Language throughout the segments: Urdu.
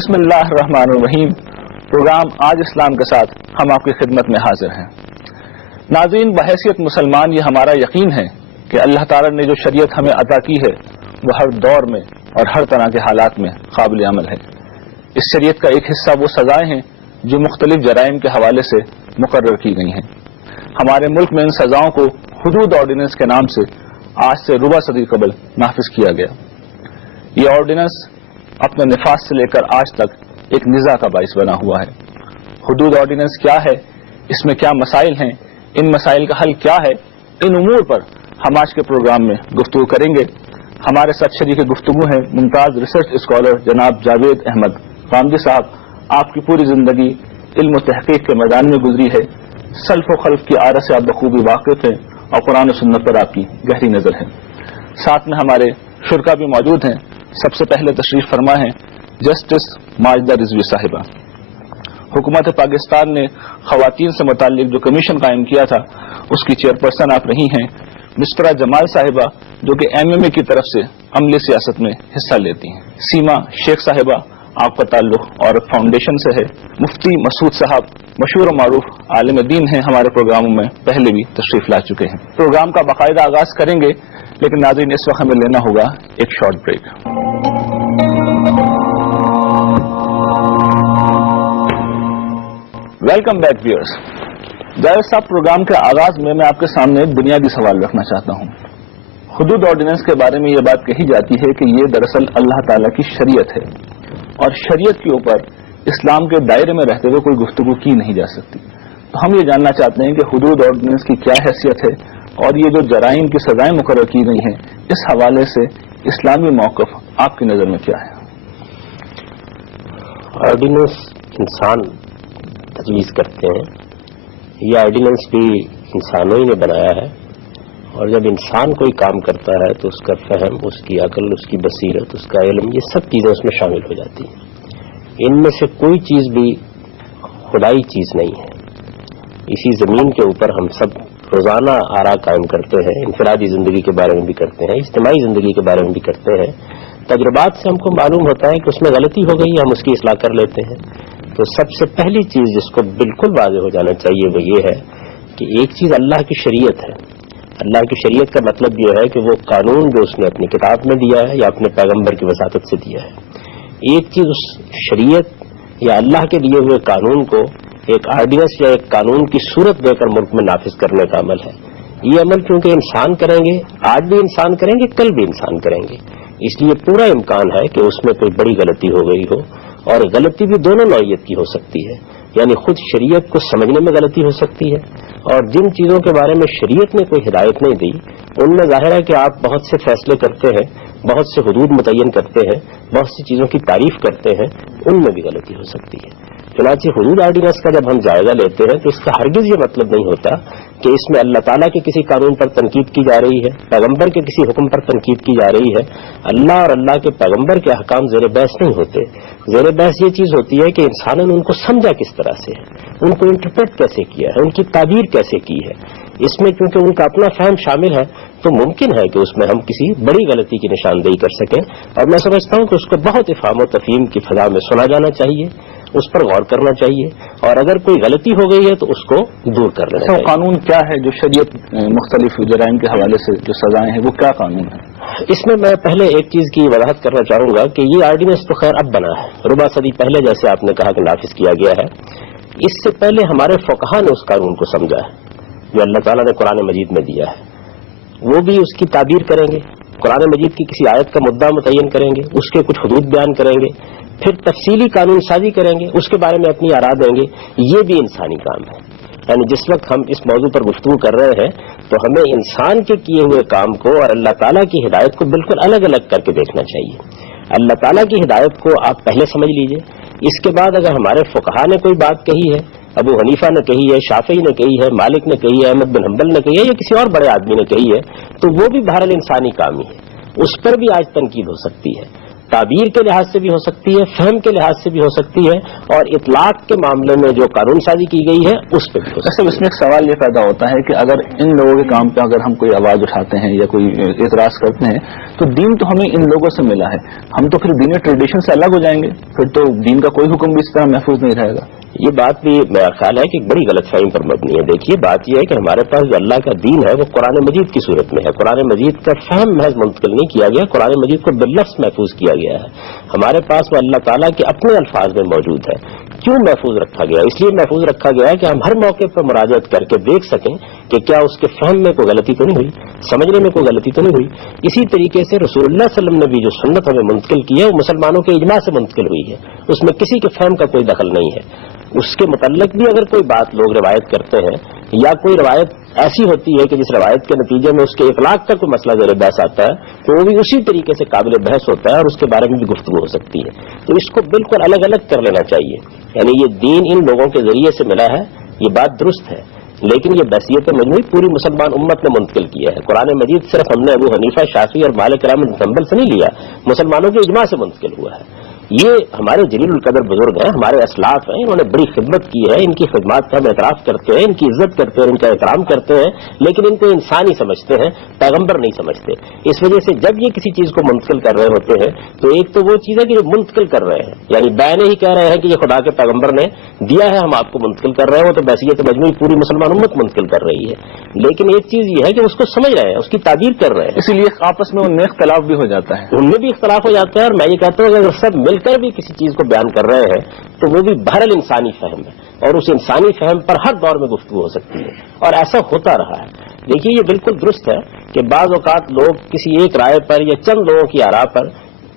بسم اللہ الرحمن الرحیم۔ پروگرام آج اسلام کے ساتھ ہم آپ کی خدمت میں حاضر ہیں۔ ناظرین، بحیثیت مسلمان یہ ہمارا یقین ہے کہ اللہ تعالیٰ نے جو شریعت ہمیں عطا کی ہے وہ ہر دور میں اور ہر طرح کے حالات میں قابل عمل ہے۔ اس شریعت کا ایک حصہ وہ سزائیں ہیں جو مختلف جرائم کے حوالے سے مقرر کی گئی ہیں۔ ہمارے ملک میں ان سزاؤں کو حدود آرڈیننس کے نام سے آج سے ربع صدی قبل نافذ کیا گیا۔ یہ آرڈیننس اپنے نفاذ سے لے کر آج تک ایک نزاع کا باعث بنا ہوا ہے۔ حدود آرڈیننس کیا ہے، اس میں کیا مسائل ہیں، ان مسائل کا حل کیا ہے، ان امور پر ہم آج کے پروگرام میں گفتگو کریں گے۔ ہمارے ساتھ شریک گفتگو ہیں ممتاز ریسرچ اسکالر جناب جاوید احمد غامدی صاحب۔ آپ کی پوری زندگی علم و تحقیق کے میدان میں گزری ہے، سلف و خلف کی آرہ سے آپ بخوبی واقف ہیں اور قرآن و سنت پر آپ کی گہری نظر ہے۔ ساتھ میں ہمارے شرکا بھی موجود ہیں۔ سب سے پہلے تشریف فرما ہے جسٹس ماجدہ رضوی صاحبہ۔ حکومت پاکستان نے خواتین سے متعلق جو کمیشن قائم کیا تھا اس کی چیئرپرسن آپ رہی ہیں۔ مسٹرہ جمال صاحبہ جو کہ MMA کی طرف سے عملی سیاست میں حصہ لیتی ہیں۔ سیما شیخ صاحبہ، آپ کا تعلق عورت فاؤنڈیشن سے ہے۔ مفتی مسعود صاحب مشہور و معروف عالم دین ہیں، ہمارے پروگراموں میں پہلے بھی تشریف لا چکے ہیں۔ پروگرام کا باقاعدہ آغاز کریں گے، لیکن ناظرین اس وقت ہمیں لینا ہوگا ایک short break. Welcome back viewers. Javed صاحب، پروگرام کے آغاز میں آپ کے سامنے ایک بنیادی سوال رکھنا چاہتا ہوں۔ حدود آرڈیننس کے بارے میں یہ بات کہی جاتی ہے کہ یہ دراصل اللہ تعالیٰ کی شریعت ہے اور شریعت کے اوپر اسلام کے دائرے میں رہتے ہوئے کوئی گفتگو کی نہیں جا سکتی۔ تو ہم یہ جاننا چاہتے ہیں کہ حدود آرڈیننس کی کیا حیثیت ہے اور یہ جو جرائم کی سزائیں مقرر کی گئی ہیں اس حوالے سے اسلامی موقف آپ کی نظر میں کیا ہے؟ آرڈیننس انسان تجویز کرتے ہیں، یہ آرڈیننس بھی انسانوں ہی نے بنایا ہے، اور جب انسان کوئی کام کرتا ہے تو اس کا فہم، اس کی عقل، اس کی بصیرت، اس کا علم، یہ سب چیزیں اس میں شامل ہو جاتی ہیں۔ ان میں سے کوئی چیز بھی خدائی چیز نہیں ہے۔ اسی زمین کے اوپر ہم سب روزانہ آرا قائم کرتے ہیں، انفرادی زندگی کے بارے میں بھی کرتے ہیں، اجتماعی زندگی کے بارے میں بھی کرتے ہیں۔ تجربات سے ہم کو معلوم ہوتا ہے کہ اس میں غلطی ہو گئی، ہم اس کی اصلاح کر لیتے ہیں۔ تو سب سے پہلی چیز جس کو بالکل واضح ہو جانا چاہیے وہ یہ ہے کہ ایک چیز اللہ کی شریعت ہے۔ اللہ کی شریعت کا مطلب یہ ہے کہ وہ قانون جو اس نے اپنی کتاب میں دیا ہے یا اپنے پیغمبر کی وساطت سے دیا ہے، ایک چیز اس شریعت یا اللہ کے دیے ہوئے قانون کو ایک آرڈیننس یا ایک قانون کی صورت دے کر ملک میں نافذ کرنے کا عمل ہے۔ یہ عمل کیونکہ انسان کریں گے، آج بھی انسان کریں گے، کل بھی انسان کریں گے، اس لیے پورا امکان ہے کہ اس میں کوئی بڑی غلطی ہو گئی ہو، اور غلطی بھی دونوں نوعیت کی ہو سکتی ہے، یعنی خود شریعت کو سمجھنے میں غلطی ہو سکتی ہے، اور جن چیزوں کے بارے میں شریعت نے کوئی ہدایت نہیں دی ان میں ظاہر ہے کہ آپ بہت سے فیصلے کرتے ہیں، بہت سے حدود متعین کرتے ہیں، بہت سی چیزوں کی تعریف کرتے ہیں، ان میں بھی غلطی ہو سکتی ہے۔ چنانچہ حدود آرڈیننس کا جب ہم جائزہ لیتے ہیں تو اس کا ہرگز یہ مطلب نہیں ہوتا کہ اس میں اللہ تعالیٰ کے کسی قانون پر تنقید کی جا رہی ہے، پیغمبر کے کسی حکم پر تنقید کی جا رہی ہے۔ اللہ اور اللہ کے پیغمبر کے احکام زیر بحث نہیں ہوتے۔ زیر بحث یہ چیز ہوتی ہے کہ انسانوں نے ان کو سمجھا کس طرح سے ہے، ان کو انٹرپریٹ کیسے کیا ہے، ان کی تعبیر کیسے کی ہے۔ اس میں کیونکہ ان کا اپنا فہم شامل ہے تو ممکن ہے کہ اس میں ہم کسی بڑی غلطی کی نشاندہی کر سکیں، اور میں سمجھتا ہوں کہ اس کو بہت افہام و تفہیم کی فضا میں سنا جانا چاہیے، اس پر غور کرنا چاہیے، اور اگر کوئی غلطی ہو گئی ہے تو اس کو دور کر لینا چاہیے۔ قانون کیا ہے جو شریعت مختلف جرائم کے حوالے سے جو سزائیں ہیں وہ کیا قانون ہے؟ اس میں میں پہلے ایک چیز کی وضاحت کرنا چاہوں گا کہ یہ آرڈیننس تو خیر اب بنا ہے، ربع صدی پہلے جیسے آپ نے کہا کہ نافذ کیا گیا ہے۔ اس سے پہلے ہمارے فقہا نے اس قانون کو سمجھا ہے جو اللہ تعالیٰ نے قرآن مجید میں دیا ہے، وہ بھی اس کی تعبیر کریں گے، قرآن مجید کی کسی آیت کا مدعا متعین کریں گے، اس کے کچھ حدود بیان کریں گے، پھر تفصیلی قانون سازی کریں گے، اس کے بارے میں اپنی آراء دیں گے۔ یہ بھی انسانی کام ہے، یعنی جس وقت ہم اس موضوع پر گفتگو کر رہے ہیں تو ہمیں انسان کے کیے ہوئے کام کو اور اللہ تعالیٰ کی ہدایت کو بالکل الگ الگ کر کے دیکھنا چاہیے۔ اللہ تعالیٰ کی ہدایت کو آپ پہلے سمجھ لیجئے، اس کے بعد اگر ہمارے فقہا نے کوئی بات کہی ہے، ابو حنیفہ نے کہی ہے، شافعی نے کہی ہے، مالک نے کہی ہے، احمد بن حنبل نے کہی ہے، یا کسی اور بڑے آدمی نے کہی ہے، تو وہ بھی بہرحال انسانی کام ہی ہے، اس پر بھی آج تنقید ہو سکتی ہے۔ تعبیر کے لحاظ سے بھی ہو سکتی ہے، فہم کے لحاظ سے بھی ہو سکتی ہے، اور اطلاق کے معاملے میں جو قانون سازی کی گئی ہے اس پہ بھی ہو سکتی ہے۔ اس میں ایک سوال یہ پیدا ہوتا ہے کہ اگر ان لوگوں کے کام پہ اگر ہم کوئی آواز اٹھاتے ہیں یا کوئی اعتراض کرتے ہیں تو دین تو ہمیں ان لوگوں سے ملا ہے، ہم تو پھر دینی ٹریڈیشن سے الگ ہو جائیں گے، پھر تو دین کا کوئی حکم بھی اس طرح محفوظ نہیں رہے گا۔ یہ بات بھی میرا خیال ہے کہ بڑی غلط فہمی پر مبنی ہے۔ دیکھیے بات یہ ہے کہ ہمارے پاس جو اللہ کا دین ہے وہ قرآن مجید کی صورت میں ہے، قرآن مجید کا فہم محض منتقل نہیں کیا گیا، قرآن مجید کو باللفظ محفوظ کیا گیا ہے، ہمارے پاس وہ اللہ تعالیٰ کے اپنے الفاظ میں موجود ہے۔ کیوں محفوظ رکھا گیا؟ اس لیے محفوظ رکھا گیا ہے کہ ہم ہر موقع پر مراجعت کر کے دیکھ سکیں کہ کیا اس کے فہم میں کوئی غلطی تو نہیں ہوئی، سمجھنے میں کوئی غلطی تو نہیں ہوئی۔ اسی طریقے سے رسول اللہ صلی اللہ علیہ وسلم نے بھی جو سنت ہمیں منتقل کی ہے وہ مسلمانوں کے اجماع سے منتقل ہوئی ہے، اس میں کسی کے فہم کا کوئی دخل نہیں ہے۔ اس کے متعلق بھی اگر کوئی بات لوگ روایت کرتے ہیں یا کوئی روایت ایسی ہوتی ہے کہ جس روایت کے نتیجے میں اس کے اطلاق کا کوئی مسئلہ زیر بحث آتا ہے تو وہ بھی اسی طریقے سے قابل بحث ہوتا ہے اور اس کے بارے میں بھی گفتگو ہو سکتی ہے۔ تو اس کو بالکل الگ الگ کر لینا چاہیے، یعنی یہ دین ان لوگوں کے ذریعے سے ملا ہے، یہ بات درست ہے، لیکن یہ بحثیت مجموعی پوری مسلمان امت نے منتقل کیا ہے۔ قرآن مجید صرف ہم نے ابو حنیفہ، شافعی اور مالک رحمۃ اللہ حنبل سے نہیں لیا، مسلمانوں کے اجماع سے منتقل ہوا ہے۔ یہ ہمارے جلیل القدر بزرگ ہیں، ہمارے اسلاف ہیں، انہوں نے بڑی خدمت کی ہے، ان کی خدمات کا ہم اعتراف کرتے ہیں، ان کی عزت کرتے ہیں، ان کا احترام کرتے ہیں، لیکن ان کو انسان ہی سمجھتے ہیں، پیغمبر نہیں سمجھتے۔ اس وجہ سے جب یہ کسی چیز کو منتقل کر رہے ہوتے ہیں تو ایک تو وہ چیز ہے کہ جو منتقل کر رہے ہیں، یعنی بیان ہی کہہ رہے ہیں کہ یہ خدا کے پیغمبر نے دیا ہے، ہم آپ کو منتقل کر رہے ہیں، وہ تو بحثیت مجموعی پوری مسلمان امت منتقل کر رہی ہے، لیکن ایک چیز یہ ہے کہ اس کو سمجھ رہے ہیں، اس کی تعبیر کر رہے ہیں، اسی لیے آپس میں ان میں اختلاف بھی ہو جاتا ہے، ان میں بھی اختلاف ہو جاتا ہے۔ اور میں یہ کہتا ہوں کہ اگر سب مل کر بھی کسی چیز کو بیان کر رہے ہیں تو وہ بھی بہرحال انسانی فہم ہے، اور اس انسانی فہم پر ہر دور میں گفتگو ہو سکتی ہے، اور ایسا ہوتا رہا ہے۔ دیکھیے یہ بالکل درست ہے کہ بعض اوقات لوگ کسی ایک رائے پر یا چند لوگوں کی آراء پر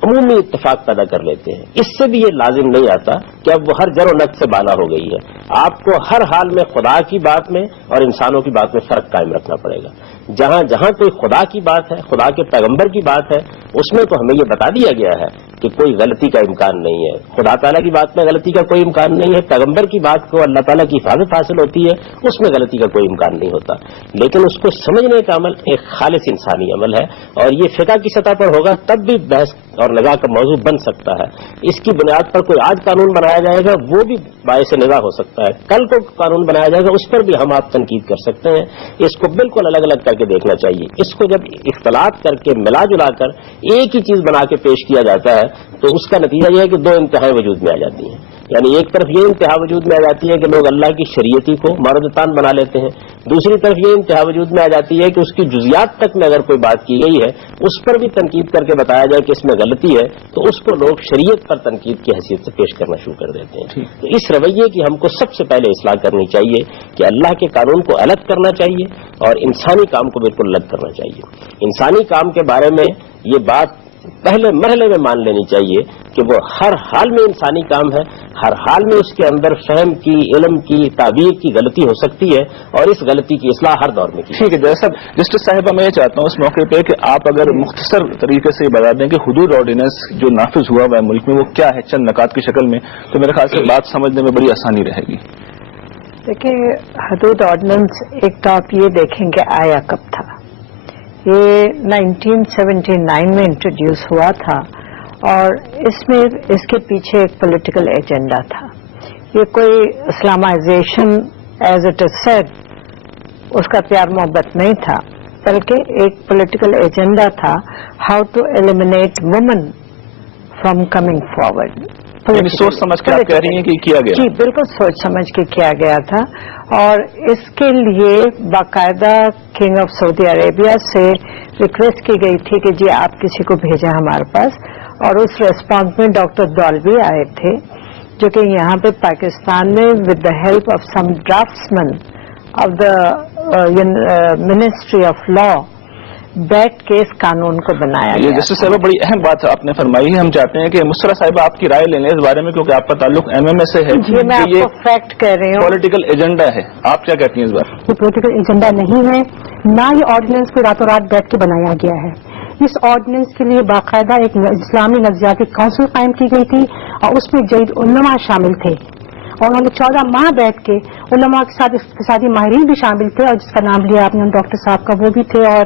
عمومی اتفاق پیدا کر لیتے ہیں، اس سے بھی یہ لازم نہیں آتا کہ اب وہ ہر جر و نقد سے بالا ہو گئی ہے۔ آپ کو ہر حال میں خدا کی بات میں اور انسانوں کی بات میں فرق قائم رکھنا پڑے گا۔ جہاں جہاں کوئی خدا کی بات ہے، خدا کے پیغمبر کی بات ہے، اس میں تو ہمیں یہ بتا دیا گیا ہے کہ کوئی غلطی کا امکان نہیں ہے، خدا تعالیٰ کی بات میں غلطی کا کوئی امکان نہیں ہے، پیغمبر کی بات کو اللہ تعالیٰ کی حفاظت حاصل ہوتی ہے، اس میں غلطی کا کوئی امکان نہیں ہوتا، لیکن اس کو سمجھنے کا عمل ایک خالص انسانی عمل ہے، اور یہ فقہ کی سطح پر ہوگا تب بھی بحث اور نزاع کا موضوع بن سکتا ہے۔ اس کی بنیاد پر کوئی آج قانون بنایا جائے گا وہ بھی باعث نزاع ہو سکتا ہے، کل کو قانون بنایا جائے گا اس پر بھی ہم آپ تنقید کر سکتے ہیں۔ اس کو بالکل الگ الگ کر کے دیکھنا چاہیے۔ اس کو جب اختلاط کر کے ملا جلا کر ایک ہی چیز بنا کے پیش کیا جاتا ہے تو اس کا نتیجہ یہ ہے کہ دو انتہائیں وجود میں آ جاتی ہیں، یعنی ایک طرف یہ انتہا وجود میں آ جاتی ہے کہ لوگ اللہ کی شریعتی کو مورد تان بنا لیتے ہیں، دوسری طرف یہ انتہا وجود میں آ جاتی ہے کہ اس کی جزیات تک میں اگر کوئی بات کی گئی ہے اس پر بھی تنقید کر کے بتایا جائے کہ اس میں غلطی ہے تو اس کو لوگ شریعت پر تنقید کی حیثیت سے پیش کرنا شروع کر دیتے ہیں۔ تو اس رویے کی ہم کو سب سے پہلے اصلاح کرنی چاہیے کہ اللہ کے قانون کو الگ کرنا چاہیے اور انسانی کام کو بالکل الگ کرنا چاہیے۔ انسانی کام کے بارے میں یہ بات پہلے مرحلے میں مان لینی چاہیے کہ وہ ہر حال میں انسانی کام ہے، ہر حال میں اس کے اندر فہم کی، علم کی، تعبیر کی غلطی ہو سکتی ہے، اور اس غلطی کی اصلاح ہر دور میں کی۔ ٹھیک ہے جیسا جسٹس صاحبہ، میں یہ چاہتا ہوں اس موقع پہ کہ آپ اگر مختصر طریقے سے بتا دیں کہ حدود آرڈیننس جو نافذ ہوا ہوا ہے ملک میں وہ کیا ہے چند نکات کی شکل میں، تو میرے خیال سے بات سمجھنے میں بڑی آسانی رہے گی۔ دیکھیں حدود آرڈیننس ایک تو آپ یہ دیکھیں کہ آیا کب تھا، یہ 1979 میں انٹروڈیوس ہوا تھا، اور اس کے پیچھے ایک پولیٹیکل ایجنڈا تھا۔ یہ کوئی Islamisation as it is said اس کا پیار محبت نہیں تھا، بلکہ ایک پولیٹیکل ایجنڈا تھا، how to eliminate women from coming forward. سوچ سمجھ کے آپ کہہ رہی ہیں کہ کیا گیا؟ جی بالکل سوچ سمجھ کے کیا گیا تھا، اور اس کے لیے باقاعدہ کنگ آف سعودی عربیہ سے ریکویسٹ کی گئی تھی کہ جی آپ کسی کو بھیجیں ہمارے پاس، اور اس ریسپانس میں ڈاکٹر دولبی آئے تھے جو کہ یہاں پہ پاکستان میں with the help of some draftsman of the ministry of law بیٹھ کے اس قانون کو بنایا گیا۔ جسٹس صاحبہ بڑی اہم بات آپ نے فرمائی ہے، ہم چاہتے ہیں کہ مسرہ صاحبہ آپ کی رائے لیں اس بارے میں، کیونکہ آپ کا تعلق ایم ایم اے سے ہے۔ جی میں آپ کو فیکٹ کہہ رہی ہوں، پولیٹیکل ایجنڈا ہے، آپ کیا کہتی ہیں اس بار؟ یہ پولیٹیکل ایجنڈا نہیں ہے، نہ یہ آرڈیننس کو راتوں رات بیٹھ کے بنایا گیا ہے۔ اس آرڈیننس کے لیے باقاعدہ ایک اسلامی نفسیاتی کونسل قائم کی گئی تھی، اور اس میں جدید علماء شامل تھے، اور انہوں نے 14 ماہ بیٹھ کے علماء کے ساتھ اقتصادی ماہرین بھی شامل تھے، اور جس کا نام لیا آپ نے ڈاکٹر صاحب کا وہ بھی تھے، اور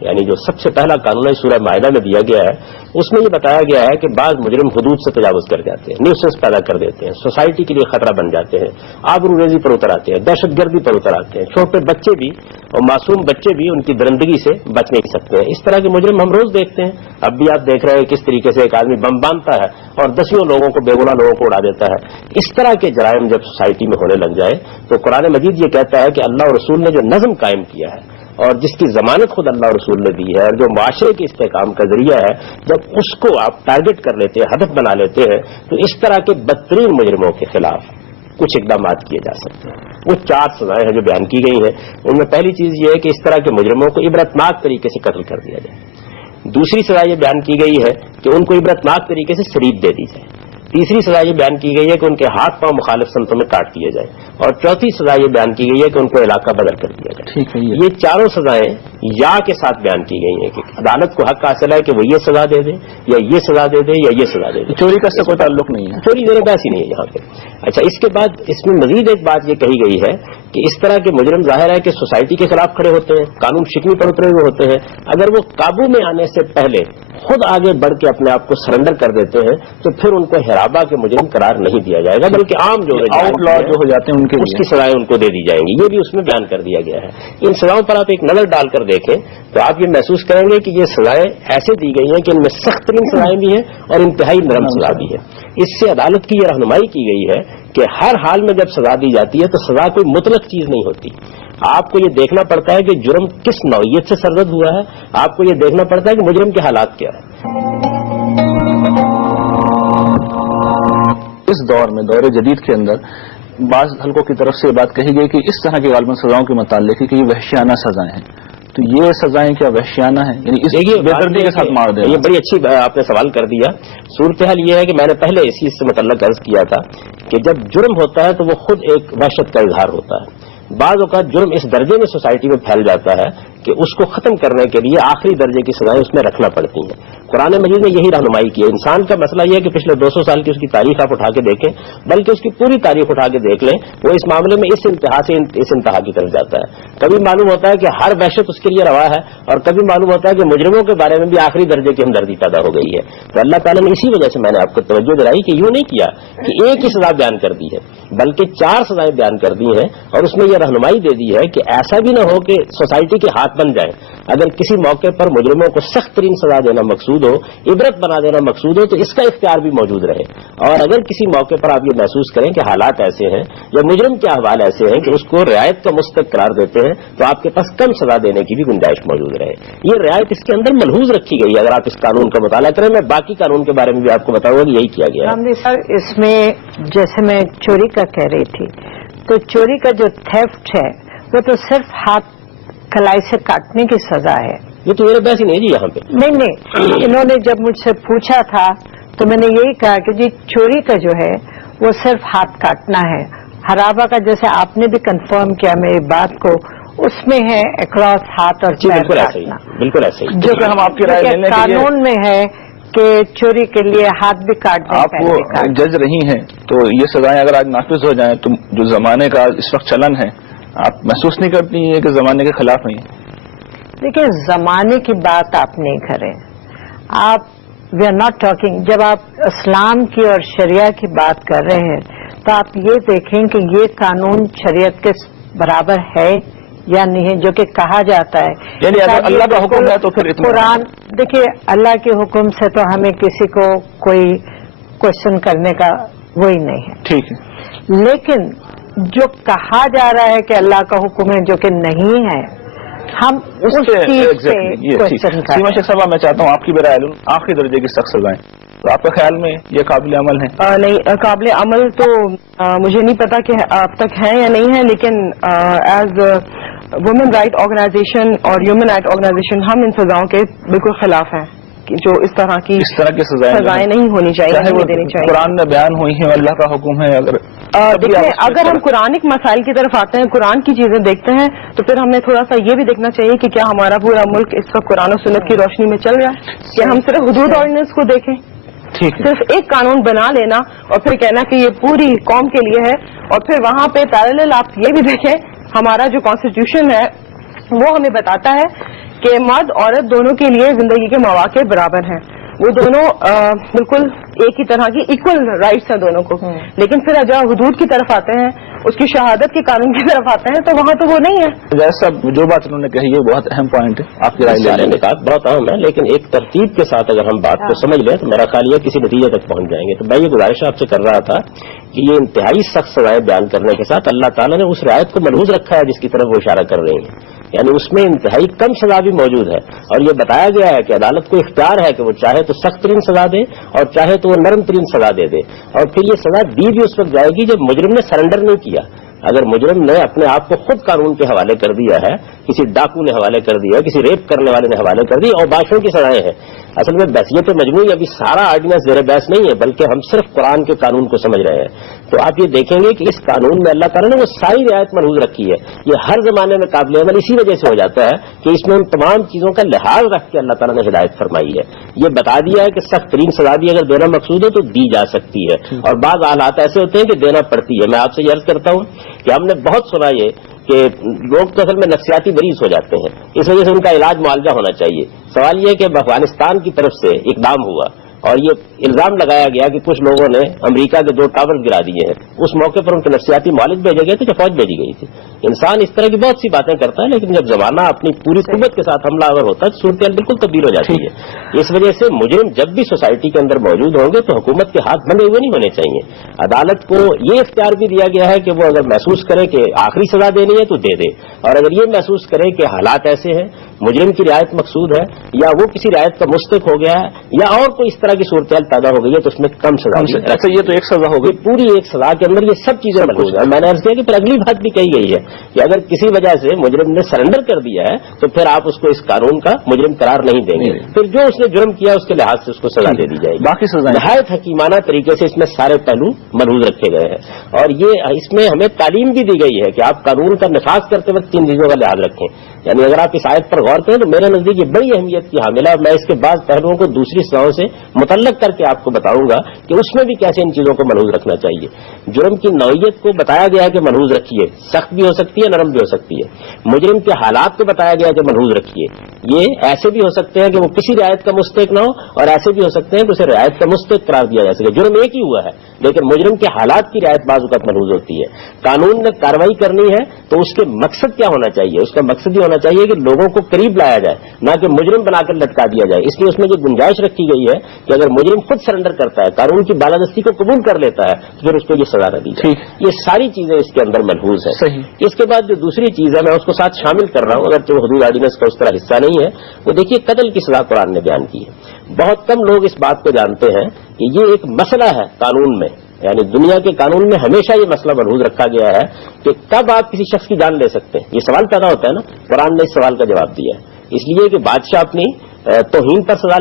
یعنی جو سب سے پہلا قانون ہے سورہ مائدہ میں دیا گیا ہے، اس میں یہ بتایا گیا ہے کہ بعض مجرم حدود سے تجاوز کر جاتے ہیں، نیوسنس پیدا کر دیتے ہیں، سوسائٹی کے لیے خطرہ بن جاتے ہیں، آبرو ریزی پر اتر آتے ہیں، دہشت گردی پر اتر آتے ہیں، چھوٹے بچے بھی اور معصوم بچے بھی ان کی درندگی سے بچ نہیں سکتے ہیں۔ اس طرح کے مجرم ہم روز دیکھتے ہیں، اب بھی آپ دیکھ رہے ہیں کس طریقے سے ایک آدمی بم باندھتا ہے اور دسیوں لوگوں کو، بے گناہ لوگوں کو اڑا دیتا ہے۔ اس طرح کے جرائم جب سوسائٹی میں ہونے لگ جائے تو قرآن مجید یہ کہتا ہے کہ اللہ اور رسول نے جو نظم قائم کیا ہے اور جس کی ضمانت خود اللہ اور رسول نے دی ہے اور جو معاشرے کے استحکام کا ذریعہ ہے، جب اس کو آپ ٹارگٹ کر لیتے ہیں، ہدف بنا لیتے ہیں، تو اس طرح کے بدترین مجرموں کے خلاف کچھ اقدامات کیے جا سکتے ہیں۔ وہ 4 سزائیں ہیں جو بیان کی گئی ہیں، ان میں پہلی چیز یہ ہے کہ اس طرح کے مجرموں کو عبرتناک طریقے سے قتل کر دیا جائے۔ دوسری سزا یہ بیان کی گئی ہے کہ ان کو عبرتناک طریقے سے شریف دے دی جائے۔ تیسری سزا یہ بیان کی گئی ہے کہ ان کے ہاتھ پاؤں مخالف سمتوں میں کاٹ دیے جائے، اور چوتھی سزا یہ بیان کی گئی ہے کہ ان کو علاقہ بدل کر دیا جائے۔ ٹھیک ہے، یہ چاروں سزائیں یا کے ساتھ بیان کی گئی ہیں کہ عدالت کو حق حاصل ہے کہ وہ یہ سزا دے دے یا یہ سزا دے دے یا یہ سزا دے دے۔ چوری کا اس سے کوئی تعلق نہیں ہے، چوری میرے بحث ہی نہیں ہے یہاں پہ۔ اچھا، اس کے بعد اس میں مزید ایک بات یہ کہی گئی ہے کہ اس طرح کے مجرم ظاہر ہے کہ سوسائٹی کے خلاف کھڑے ہوتے ہیں، قانون شکنی پر اترے ہوئے ہوتے ہیں، اگر وہ قابو میں آنے سے پہلے خود آگے بڑھ کے اپنے آپ کو سرنڈر کر دیتے ہیں تو پھر ان کو ہرابہ کے مجرم قرار نہیں دیا جائے گا، بلکہ عام جو آؤٹ لا جو ہو جاتے ہیں ان کے اس کی سزائیں ان کو دے دی جائیں گی۔ یہ بھی اس میں بیان کر دیا گیا ہے۔ ان سزاؤں پر آپ ایک نظر ڈال کر دیکھیں تو آپ یہ محسوس کریں گے کہ یہ سزائیں ایسے دی گئی ہیں کہ ان میں سخت ترین سزائیں بھی ہیں اور انتہائی نرم سزا بھی ہے۔ اس سے عدالت کی یہ رہنمائی کی گئی ہے کہ ہر حال میں جب سزا دی جاتی ہے تو سزا کوئی مطلق چیز نہیں ہوتی، آپ کو یہ دیکھنا پڑتا ہے کہ جرم کس نوعیت سے سرزد ہوا ہے، آپ کو یہ دیکھنا پڑتا ہے کہ مجرم کے حالات کیا ہیں۔ اس دور میں، دور جدید کے اندر، بعض حلقوں کی طرف سے یہ بات کہی گئی کہ اس طرح کی غالباً سزاؤں کے متعلق ہے کہ یہ وحشیانہ سزائیں ہیں، تو یہ سزائیں کیا وحشیانہ ہیں؟ یعنی اس بے دردی کے ساتھ مار دیں۔ یہ بڑی اچھی آپ نے سوال کر دیا۔ صورتحال یہ ہے کہ میں نے پہلے اسی سے متعلق عرض کیا تھا کہ جب جرم ہوتا ہے تو وہ خود ایک وحشت کا اظہار ہوتا ہے۔ بعض اوقات جرم اس درجے میں سوسائٹی میں پھیل جاتا ہے کہ اس کو ختم کرنے کے لیے آخری درجے کی سزائیں اس میں رکھنا پڑتی ہیں۔ قرآن مجید نے یہی رہنمائی کی ہے۔ انسان کا مسئلہ یہ ہے کہ پچھلے 200 سال کی اس کی تاریخ آپ اٹھا کے دیکھیں، بلکہ اس کی پوری تاریخ اٹھا کے دیکھ لیں، وہ اس معاملے میں اس انتہا سے اس انتہا کی طرف جاتا ہے۔ کبھی معلوم ہوتا ہے کہ ہر وحشت اس کے لیے روا ہے، اور کبھی معلوم ہوتا ہے کہ مجرموں کے بارے میں بھی آخری درجے کی ہمدردی پیدا ہو گئی ہے۔ تو اللہ تعالیٰ نے اسی وجہ سے میں نے آپ کو توجہ دلائی کہ یوں نہیں کیا کہ ایک ہی سزا بیان کر دی ہے، بلکہ 4 سزائیں بیان کر دی ہیں، اور اس میں یہ رہنمائی دے دی ہے کہ ایسا بھی نہ ہو کہ سوسائٹی کے ہاتھ بن جائیں۔ اگر کسی موقع پر مجرموں کو سخت ترین سزا دینا مقصود ہو، عبرت بنا دینا مقصود ہو، تو اس کا اختیار بھی موجود رہے۔ اور اگر کسی موقع پر آپ یہ محسوس کریں کہ حالات ایسے ہیں یا مجرم کے احوال ایسے ہیں کہ اس کو رعایت کا مستحق قرار دیتے ہیں، تو آپ کے پاس کم سزا دینے کی بھی گنجائش موجود رہے۔ یہ رعایت اس کے اندر ملحوظ رکھی گئی ہے۔ اگر آپ اس قانون کا مطالعہ کریں، میں باقی قانون کے بارے میں بھی آپ کو بتاؤں گا کہ یہی کیا گیا ہے۔ غامدی صاحب، اس میں جیسے میں چوری کا کہہ رہی تھی، تو چوری کا جو تھیفٹ ہے وہ تو صرف ہاتھ کلائی سے کاٹنے کی سزا ہے۔ یہ تو میرے بحث ہی نہیں جی یہاں پہ۔ نہیں، انہوں نے جب مجھ سے پوچھا تھا تو میں نے یہی کہا کہ جی چوری کا جو ہے وہ صرف ہاتھ کاٹنا ہے۔ ہرابہ کا جیسے آپ نے بھی کنفرم کیا میری بات کو، اس میں ہے اکراس ہاتھ اور پیر کاٹنا، بالکل ایسے ہی جو کہ ہم آپ کی رائے لینے کے لیے قانون میں ہے کہ چوری کے لیے ہاتھ بھی کاٹ دیں۔ آپ وہ جج رہی ہیں تو یہ سزائیں اگر آج نافذ ہو جائیں تو جو زمانے کا اس وقت چلن ہے، آپ محسوس نہیں کرتی ہیں کہ زمانے کے خلاف ہیں؟ دیکھیں، زمانے کی بات آپ نہیں کریں، آپ وی آر ناٹ ٹاکنگ، جب آپ اسلام کی اور شریعہ کی بات کر رہے ہیں تو آپ یہ دیکھیں کہ یہ قانون شریعت کے برابر ہے یا نہیں ہے، جو کہ کہا جاتا ہے۔ یعنی اگر اللہ کا حکم ہے تو پھر قرآن، دیکھیے اللہ کے حکم سے تو ہمیں کسی کو کوئی کوشچن کرنے کا وہی نہیں ہے، ٹھیک ہے، لیکن جو کہا جا رہا ہے کہ اللہ کا حکم ہے جو کہ نہیں ہے، ہم اس چیز سے کوشچن کریں۔ سیما شیخ صاحبہ، میں چاہتا ہوں آپ کی بھی رائے لوں، آخری درجے کی سخت سزائیں، تو آپ کے خیال میں یہ قابل عمل ہیں؟ نہیں، قابل عمل تو مجھے نہیں پتا کہ اب تک ہے یا نہیں ہے، لیکن ایز وومن رائٹ آرگنائزیشن اور ہیومن رائٹ آرگنائزیشن ہم ان سزاؤں کے بالکل خلاف ہیں، جو اس طرح کی سزائیں نہیں ہونی چاہیے، نہیں دینی چاہیے۔ قرآن میں بیان ہوئی ہیں، اللہ کا حکم ہے۔ دیکھیں، اگر ہم قرآنک مسائل کی طرف آتے ہیں، قرآن کی چیزیں دیکھتے ہیں، تو پھر ہمیں تھوڑا سا یہ بھی دیکھنا چاہیے کہ کیا ہمارا پورا ملک اس وقت قرآن و سنت کی روشنی میں چل رہا ہے، کہ ہم صرف حدود آرڈیننس کو دیکھیں، صرف ایک قانون بنا لینا اور پھر کہنا کہ یہ پوری قوم کے لیے ہے، اور پھر وہاں پہ پیرالل آپ یہ بھی دیکھیں، ہمارا جو کانسٹیٹیوشن ہے وہ ہمیں بتاتا ہے کہ مرد عورت دونوں کے لیے زندگی کے مواقع برابر ہیں، وہ دونوں بالکل ایک ہی طرح کی ایکول رائٹس ہیں دونوں کو. لیکن پھر جب حدود کی طرف آتے ہیں، اس کی شہادت کے قانون کی طرف آتے ہیں، تو وہاں تو وہ نہیں ہے. جیسا جو بات انہوں نے کہی ہے بہت اہم پوائنٹ ہے، آپ کی رائے سارے نکات بہت اہم ہے، لیکن ایک ترتیب کے ساتھ اگر ہم بات کو سمجھ لیں تو میرا خیال یہ کسی نتیجے تک پہنچ جائیں گے. تو میں یہ گزارش آپ سے کر رہا تھا کہ یہ انتہائی سخت سزائیں بیان کرنے کے ساتھ اللہ تعالیٰ نے اس رعایت کو ملحوظ رکھا ہے جس کی طرف وہ اشارہ کر رہی ہیں، یعنی اس میں انتہائی کم سزا بھی موجود ہے. اور یہ بتایا گیا ہے کہ عدالت کو اختیار ہے کہ وہ چاہے تو سخت ترین سزا دے اور چاہے تو وہ نرم ترین سزا دے دے. اور پھر یہ سزا دی بھی اس وقت جائے گی جب مجرم نے سرنڈر نہیں کیا. اگر مجرم نے اپنے آپ کو خود قانون کے حوالے کر دیا ہے، کسی ڈاکو نے حوالے کر دیا، کسی ریپ کرنے والے نے حوالے کر دی، اور باشوں کی سزائیں ہیں. اصل میں بحثیت مجموعی ابھی سارا آرڈیننس زیر بحث نہیں ہے، بلکہ ہم صرف قرآن کے قانون کو سمجھ رہے ہیں. تو آپ یہ دیکھیں گے کہ اس قانون میں اللہ تعالیٰ نے وہ ساری رعایت ملحوظ رکھی ہے. یہ ہر زمانے میں قابل عمل اسی وجہ سے ہو جاتا ہے کہ اس میں ان تمام چیزوں کا لحاظ رکھ کے اللہ تعالیٰ نے ہدایت فرمائی ہے. یہ بتا دیا ہے کہ سخت ترین سزا بھی اگر دینا مقصود ہے تو دی جا سکتی ہے، اور بعض حالات ایسے ہوتے ہیں کہ دینا پڑتی ہے. میں آپ سے یہ عرض کرتا ہوں کہ ہم نے بہت سنا یہ کہ لوگ تو اصل میں نفسیاتی مریض ہو جاتے ہیں، اس وجہ سے ان کا علاج معالجہ ہونا چاہیے. سوال یہ کہ افغانستان کی طرف سے اقدام ہوا اور یہ الزام لگایا گیا کہ کچھ لوگوں نے امریکہ کے 2 ٹاور گرا دیے ہیں. اس موقع پر ان کے نفسیاتی معالج بھیجے گئے تھے کہ فوج بھیجی گئی تھی. انسان اس طرح کی بہت سی باتیں کرتا ہے، لیکن جب زمانہ اپنی پوری قوت کے ساتھ حملہ آور ہوتا ہے تو صورتحال بالکل تبدیل ہو جاتی ہے. اس وجہ سے مجرم جب بھی سوسائٹی کے اندر موجود ہوں گے تو حکومت کے ہاتھ بندھے ہوئے نہیں ہونے چاہیے. عدالت کو یہ اختیار بھی دیا گیا ہے کہ وہ اگر محسوس کرے کہ آخری سزا دینی ہے تو دے دے، اور اگر یہ محسوس کرے کہ حالات ایسے ہیں، مجرم کی رعایت مقصود ہے یا وہ کسی رعایت کا مستحق ہو گیا ہے یا اور کوئی اس طرح کی صورتحال پیدا ہو گئی ہے، تو اس میں کم سزا. اچھا، یہ تو ایک سزا ہو گئی، پوری ایک سزا کے اندر یہ سب چیزیں ملحوظ ہیں. میں نے عرض کیا کہ پھر اگلی بات بھی کہی گئی ہے کہ اگر کسی وجہ سے مجرم نے سرنڈر کر دیا ہے تو پھر آپ اس کو اس قانون کا مجرم قرار نہیں دیں گے. پھر جو اس نے جرم کیا اس کے لحاظ سے اس کو سزا دے دی جائے گی. باقی سزا نہایت حکیمانہ طریقے سے اس میں سارے پہلو ملحوظ رکھے گئے ہیں. اور یہ اس میں ہمیں تعلیم بھی دی گئی ہے کہ آپ قانون کا نفاذ کرتے وقت 3 چیزوں کا لحاظ رکھیں. یعنی اگر آپ اس آیت پر غور کریں تو میرے نزدیک یہ بڑی اہمیت کی حامل ہے. میں اس کے بعض پہلوؤں کو دوسری سزاؤں سے متعلق کر کے آپ کو بتاؤں گا کہ اس میں بھی کیسے ان چیزوں کو ملحوظ رکھنا چاہیے. جرم کی نوعیت کو بتایا گیا ہے کہ ملحوظ رکھیے، سخت بھی ہو سکتی ہے، نرم بھی ہو سکتی ہے. مجرم کے حالات کو بتایا گیا ہے کہ ملحوظ رکھیے. یہ ایسے بھی ہو سکتے ہیں کہ وہ کسی رعایت کا مستحق نہ ہو، اور ایسے بھی ہو سکتے ہیں کہ اسے رعایت کا مستحق قرار دیا جا سکے. جرم ایک ہی ہوا ہے لیکن مجرم کے حالات کی رعایت بعض اوقات ملحوظ ہوتی ہے. قانون نے کارروائی کرنی ہے تو اس کے مقصد کیا ہونا چاہیے؟ اس کا مقصد یہ ہونا چاہیے کہ لوگوں کو قریب لایا جائے، نہ کہ مجرم بنا کر لٹکا دیا جائے. اس لیے اس میں یہ گنجائش رکھی گئی ہے کہ اگر مجرم خود سرنڈر کرتا ہے، قانون کی بالادستی کو قبول کر لیتا ہے، تو پھر اس کو یہ سزا نہ دی جائے. یہ ساری چیزیں اس کے اندر ملحوظ ہے. اس کے بعد جو دوسری چیز ہے میں اس کو ساتھ شامل کر رہا ہوں، اگر تو حدود آرڈیننس کا اس طرح حصہ نہیں ہے، وہ دیکھیے قتل کی سزا قرآن نے بیان کی ہے. بہت کم لوگ اس بات کو جانتے ہیں کہ یہ ایک مسئلہ ہے قانون میں. یعنی دنیا کے قانون میں ہمیشہ یہ مسئلہ ملحوظ رکھا گیا ہے کہ کب آپ کسی شخص کی جان لے سکتے ہیں. یہ سوال پیدا ہوتا ہے نا، قرآن نے اس سوال کا جواب دیا ہے. اس لیے کہ بادشاہ اپنی توہین پر سزا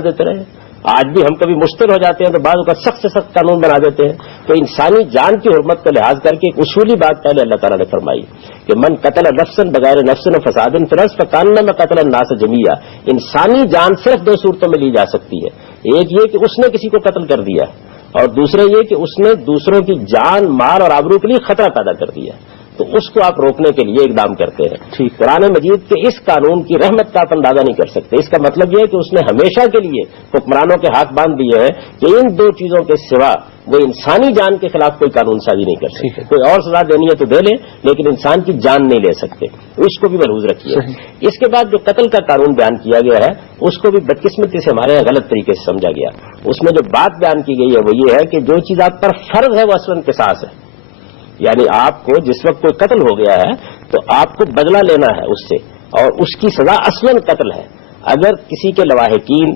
دیتے رہے. آج بھی ہم کبھی مشتل ہو جاتے ہیں تو بعض اوقات سخت سے سخت قانون بنا دیتے ہیں. تو انسانی جان کی حرمت کا لحاظ کر کے ایک اصولی بات پہلے اللہ تعالیٰ نے فرمائی کہ من قتل نفسا بغیر نفس و فساد فی الارض فکانما قتل الناس جميعا. انسانی جان صرف 2 صورتوں میں لی جا سکتی ہے. ایک یہ کہ اس نے کسی کو قتل کر دیا، اور دوسرے یہ کہ اس نے دوسروں کی جان، مال اور آبرو کے لیے خطرہ پیدا کر دیا. تو اس کو آپ روکنے کے لیے اقدام کرتے ہیں. قرآن مجید کے اس قانون کی رحمت کا آپ اندازہ نہیں کر سکتے. اس کا مطلب یہ ہے کہ اس نے ہمیشہ کے لیے حکمرانوں کے ہاتھ باندھ دیے ہیں کہ ان 2 چیزوں کے سوا وہ انسانی جان کے خلاف کوئی قانون سازی نہیں کر سکتے. کوئی اور سزا دینی ہے تو دے لیں، لیکن انسان کی جان نہیں لے سکتے. اس کو بھی ملحوظ رکھیے. اس کے بعد جو قتل کا قانون بیان کیا گیا ہے اس کو بھی بدقسمتی سے ہمارے یہاں غلط طریقے سے سمجھا گیا. اس میں جو بات بیان کی گئی ہے وہ یہ ہے کہ جو چیز آپ پر فرض ہے وہ اصلاً قصاص ہے. یعنی آپ کو جس وقت کوئی قتل ہو گیا ہے تو آپ کو بدلہ لینا ہے اس سے، اور اس کی سزا اصلاً قتل ہے. اگر کسی کے لواحقین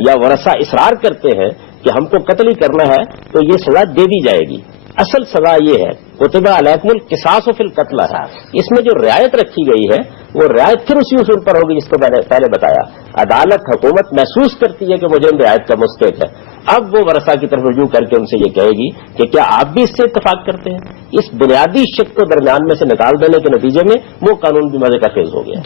یا ورثہ اصرار کرتے ہیں کہ ہم کو قتل ہی کرنا ہے تو یہ سزا دے دی جائے گی. اصل سزا یہ ہے کتب علیکم القصاص فی القتل ہے. اس میں جو رعایت رکھی گئی ہے وہ رعایت پھر اسی اصول پر ہوگی جس کو میں نے پہلے بتایا. عدالت حکومت محسوس کرتی ہے کہ مجھے رعایت کا مستحق ہے، اب وہ ورثہ کی طرف رجوع کر کے ان سے یہ کہے گی کہ کیا آپ بھی اس سے اتفاق کرتے ہیں. اس بنیادی شک کو درمیان میں سے نکال دینے کے نتیجے میں وہ قانون بھی مزے کا خیز ہو گیا.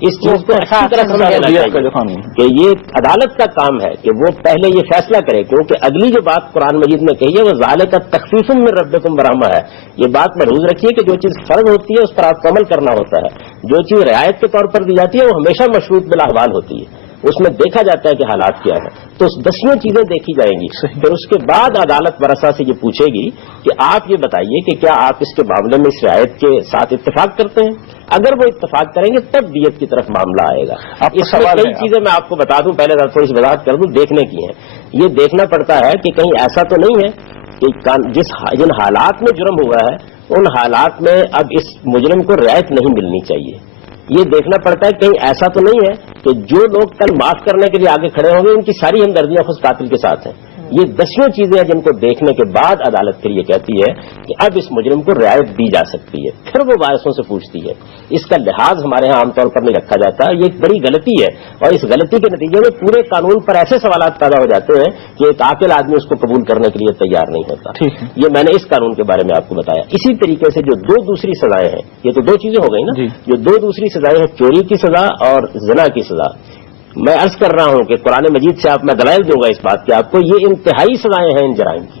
اس چیز کو اچھی طرح سمجھ لینا چاہیے کہ یہ عدالت کا کام ہے کہ وہ پہلے یہ فیصلہ کرے، کیونکہ اگلی جو بات قرآن مجید میں کہی ہے وہ ذالک تخفیف من ربکم ورحمہ ہے. یہ بات محفوظ رکھیے کہ جو چیز فرض ہوتی ہے اس پر آپ کو عمل کرنا ہوتا ہے، جو چیز رعایت کے طور پر دی جاتی ہے وہ ہمیشہ مشروط بالاحوال ہوتی ہے، اس میں دیکھا جاتا ہے کہ حالات کیا ہے، تو 10 چیزیں دیکھی جائیں گی. پھر اس کے بعد عدالت ورثہ سے یہ پوچھے گی کہ آپ یہ بتائیے کہ کیا آپ اس کے معاملے میں اس رعایت کے ساتھ اتفاق کرتے ہیں. اگر وہ اتفاق کریں گے تب دیت کی طرف معاملہ آئے گا. اس میں کئی چیزیں میں آپ کو بتا دوں، پہلے تھوڑی سی وضاحت کر دوں، دیکھنے کی ہیں. یہ دیکھنا پڑتا ہے کہ کہیں ایسا تو نہیں ہے کہ جن حالات میں جرم ہوا ہے ان حالات میں اب اس مجرم کو رعایت نہیں ملنی چاہیے. یہ دیکھنا پڑتا ہے کہیں ایسا تو نہیں ہے کہ جو لوگ کل معاف کرنے کے لیے آگے کھڑے ہوں گے ان کی ساری ہمدردیاں خود قاتل کے ساتھ ہیں. یہ 10 چیزیں ہیں جن کو دیکھنے کے بعد عدالت پھر یہ کہتی ہے کہ اب اس مجرم کو رعایت دی جا سکتی ہے. پھر وہ وارثوں سے پوچھتی ہے. اس کا لحاظ ہمارے ہاں عام طور پر نہیں رکھا جاتا. یہ ایک بڑی غلطی ہے اور اس غلطی کے نتیجے میں پورے قانون پر ایسے سوالات پیدا ہو جاتے ہیں کہ ایک عاقل آدمی اس کو قبول کرنے کے لیے تیار نہیں ہوتا. یہ میں نے اس قانون کے بارے میں آپ کو بتایا. اسی طریقے سے جو 2 دوسری سزائیں ہیں، یہ تو 2 چیزیں ہو گئی نا، جو 2 دوسری سزائیں ہیں، چوری کی سزا اور زنا کی سزا. میں عرض کر رہا ہوں کہ قرآن مجید سے میں دلائل دوں گا اس بات کے آپ کو، یہ انتہائی سزائیں ہیں ان جرائم کی.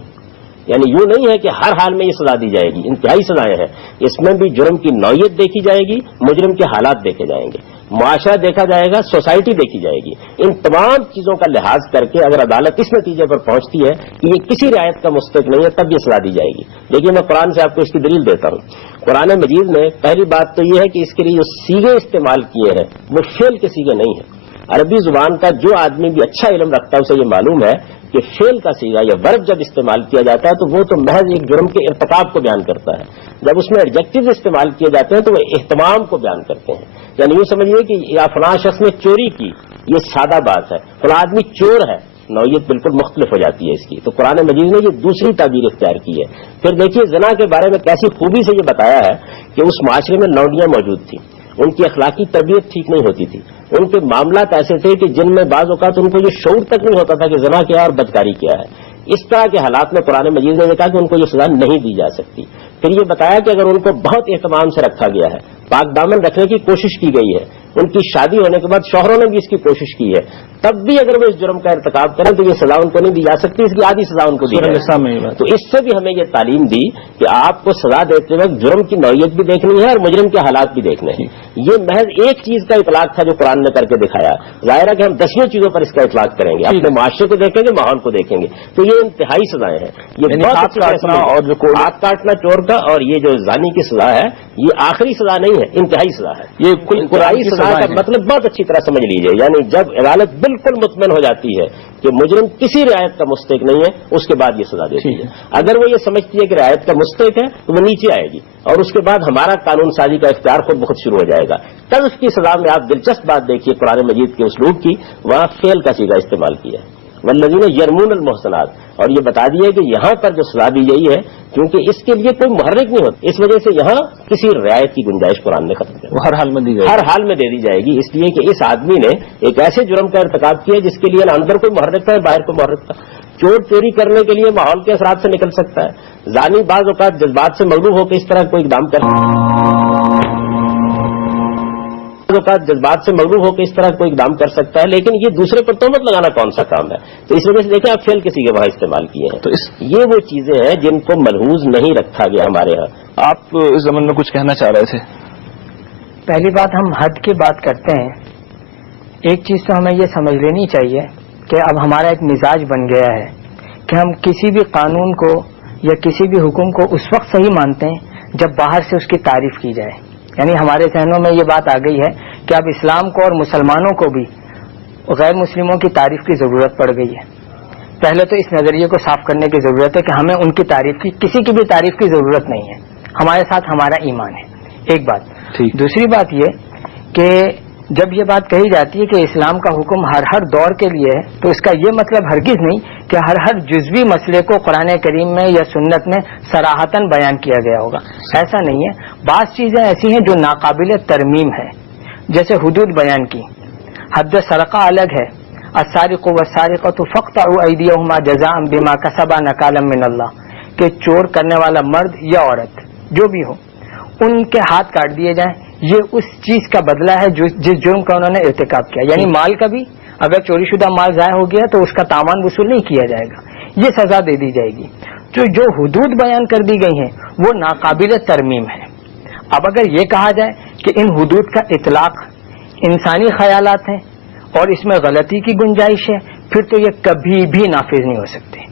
یعنی یوں نہیں ہے کہ ہر حال میں یہ سزا دی جائے گی، انتہائی سزائیں ہیں. اس میں بھی جرم کی نوعیت دیکھی جائے گی، مجرم کے حالات دیکھے جائیں گے، معاشرہ دیکھا جائے گا، سوسائٹی دیکھی جائے گی. ان تمام چیزوں کا لحاظ کر کے اگر عدالت اس نتیجے پر پہنچتی ہے کہ یہ کسی رعایت کا مستحق نہیں ہے تب یہ سزا دی جائے گی. دیکھیے میں قرآن سے آپ کو اس کی دلیل دیتا ہوں. قرآن مجید میں پہلی بات تو یہ ہے کہ اس کے لیے جو سیغے استعمال کیے ہیں وہ فعل کے سیغے نہیں ہیں. عربی زبان کا جو آدمی بھی اچھا علم رکھتا ہے اسے یہ معلوم ہے کہ فعل کا صیغہ یا ورب جب استعمال کیا جاتا ہے تو وہ تو محض ایک جرم کے ارتکاب کو بیان کرتا ہے. جب اس میں ایڈجیکٹیو استعمال کیے جاتے ہیں تو وہ اہتمام کو بیان کرتے ہیں. یعنی یوں سمجھیے کہ یا فلاں شخص نے چوری کی، یہ سادہ بات ہے. فلاں آدمی چور ہے، نوعیت بالکل مختلف ہو جاتی ہے اس کی. تو قرآن مجید نے یہ دوسری تعبیر اختیار کی ہے. پھر دیکھیے زنا کے بارے میں کیسی خوبی سے یہ بتایا ہے کہ اس معاشرے میں لونڈیاں موجود تھیں، ان کی اخلاقی تربیت ٹھیک نہیں ہوتی تھی، ان کے معاملات ایسے تھے کہ جن میں بعض اوقات ان کو یہ شعور تک نہیں ہوتا تھا کہ زنا کیا اور بدکاری کیا ہے. اس طرح کے حالات میں قرآن مجید نے کہا کہ ان کو یہ سزا نہیں دی جا سکتی. پھر یہ بتایا کہ اگر ان کو بہت اہتمام سے رکھا گیا ہے، پاک دامن رکھنے کی کوشش کی گئی ہے، ان کی شادی ہونے کے بعد شوہروں نے بھی اس کی کوشش کی ہے، تب بھی اگر وہ اس جرم کا ارتکاب کریں تو یہ سزا ان کو نہیں دی جا سکتی، اس کی آدھی سزا ان کو دی جائے. تو اس سے بھی ہمیں یہ تعلیم دی کہ آپ کو سزا دیتے وقت جرم کی نوعیت بھی دیکھنی ہے اور مجرم کے حالات بھی دیکھنے ہیں. یہ محض ایک چیز کا اطلاق تھا جو قرآن نے کر کے دکھایا. ظاہر ہے کہ ہم 10 چیزوں پر اس کا اطلاق کریں گے، اپنے معاشرے کو دیکھیں گے، ماحول کو دیکھیں گے. تو یہ انتہائی سزائیں ہیں. یہ ہاتھ کاٹنا چور کا اور یہ جو زانی کی سزا ہے یہ آخری سزا نہیں ہے، انتہائی سزا ہے. یہ انتہائی سزا کا مطلب بہت اچھی طرح سمجھ لیجئے. یعنی جب عدالت بالکل مطمئن ہو جاتی ہے کہ مجرم کسی رعایت کا مستحق نہیں ہے اس کے بعد یہ سزا دیتی ہے. اگر وہ یہ سمجھتی ہے کہ رعایت کا مستحق ہے تو وہ نیچے آئے گی اور اس کے بعد ہمارا قانون سازی کا اختیار خود بخود شروع ہو جائے گا. قذف کی سزا میں آپ دلچسپ بات دیکھیے قرآن مجید کے اسلوب کی، وہاں فعل کا صیغہ استعمال کیا ہے، والذین یرمون المحصنات. اور یہ بتا دیا کہ یہاں پر جو سزا دی گئی ہے کیونکہ اس کے لیے کوئی محرک نہیں ہوتا، اس وجہ سے یہاں کسی رعایت کی گنجائش قرآن نے ختم کر ہر حال میں دی جائے گی، ہر حال میں دے دی جائے گی. اس لیے کہ اس آدمی نے ایک ایسے جرم کا ارتکاب کیا جس کے لیے نہ اندر کوئی محرک تھا باہر کوئی محرک تھا. چور چوری کرنے کے لیے ماحول کے اثرات سے نکل سکتا ہے، زانی بعض اوقات جذبات سے مغلوب ہو کے اس طرح کوئی اقدام کر سکتا ہے، لیکن یہ دوسرے پر تہمت لگانا کون سا کام ہے؟ تو اس وجہ سے دیکھیں آپ فعل کے صیغے وہاں استعمال کیے ہیں. تو یہ وہ چیزیں ہیں جن کو ملحوظ نہیں رکھا گیا ہمارے ہاں. آپ اس زمن میں کچھ کہنا چاہ رہے تھے. پہلی بات ہم حد کی بات کرتے ہیں. ایک چیز تو ہمیں یہ سمجھ لینی چاہیے کہ اب ہمارا ایک مزاج بن گیا ہے کہ ہم کسی بھی قانون کو یا کسی بھی حکم کو اس وقت صحیح مانتے ہیں جب باہر سے اس کی تعریف کی جائے. یعنی ہمارے ذہنوں میں یہ بات آ گئی ہے کہ اب اسلام کو اور مسلمانوں کو بھی غیر مسلموں کی تعریف کی ضرورت پڑ گئی ہے. پہلے تو اس نظریے کو صاف کرنے کی ضرورت ہے کہ ہمیں ان کی تعریف کی، کسی کی بھی تعریف کی ضرورت نہیں ہے. ہمارے ساتھ ہمارا ایمان ہے. ایک بات. دوسری بات یہ کہ جب یہ بات کہی جاتی ہے کہ اسلام کا حکم ہر دور کے لیے ہے تو اس کا یہ مطلب ہرگز نہیں کہ ہر جزوی مسئلے کو قرآن کریم میں یا سنت میں صراحتاً بیان کیا گیا ہوگا. ایسا نہیں ہے. بعض چیزیں ایسی ہیں جو ناقابل ترمیم ہے، جیسے حدود بیان کی. حد سرقہ الگ ہے، السارق والسارقۃ فاقطعوا ایدیہما جزاء بما کسبا نکالا من اللہ، کہ چور کرنے والا مرد یا عورت جو بھی ہو ان کے ہاتھ کاٹ دیے جائیں. یہ اس چیز کا بدلہ ہے جس جرم کا انہوں نے ارتکاب کیا. یعنی مال کا بھی اگر چوری شدہ مال ضائع ہو گیا تو اس کا تاوان وصول نہیں کیا جائے گا، یہ سزا دے دی جائے گی. جو حدود بیان کر دی گئی ہیں وہ ناقابل ترمیم ہے. اب اگر یہ کہا جائے کہ ان حدود کا اطلاق انسانی خیالات ہیں اور اس میں غلطی کی گنجائش ہے، پھر تو یہ کبھی بھی نافذ نہیں ہو سکتے.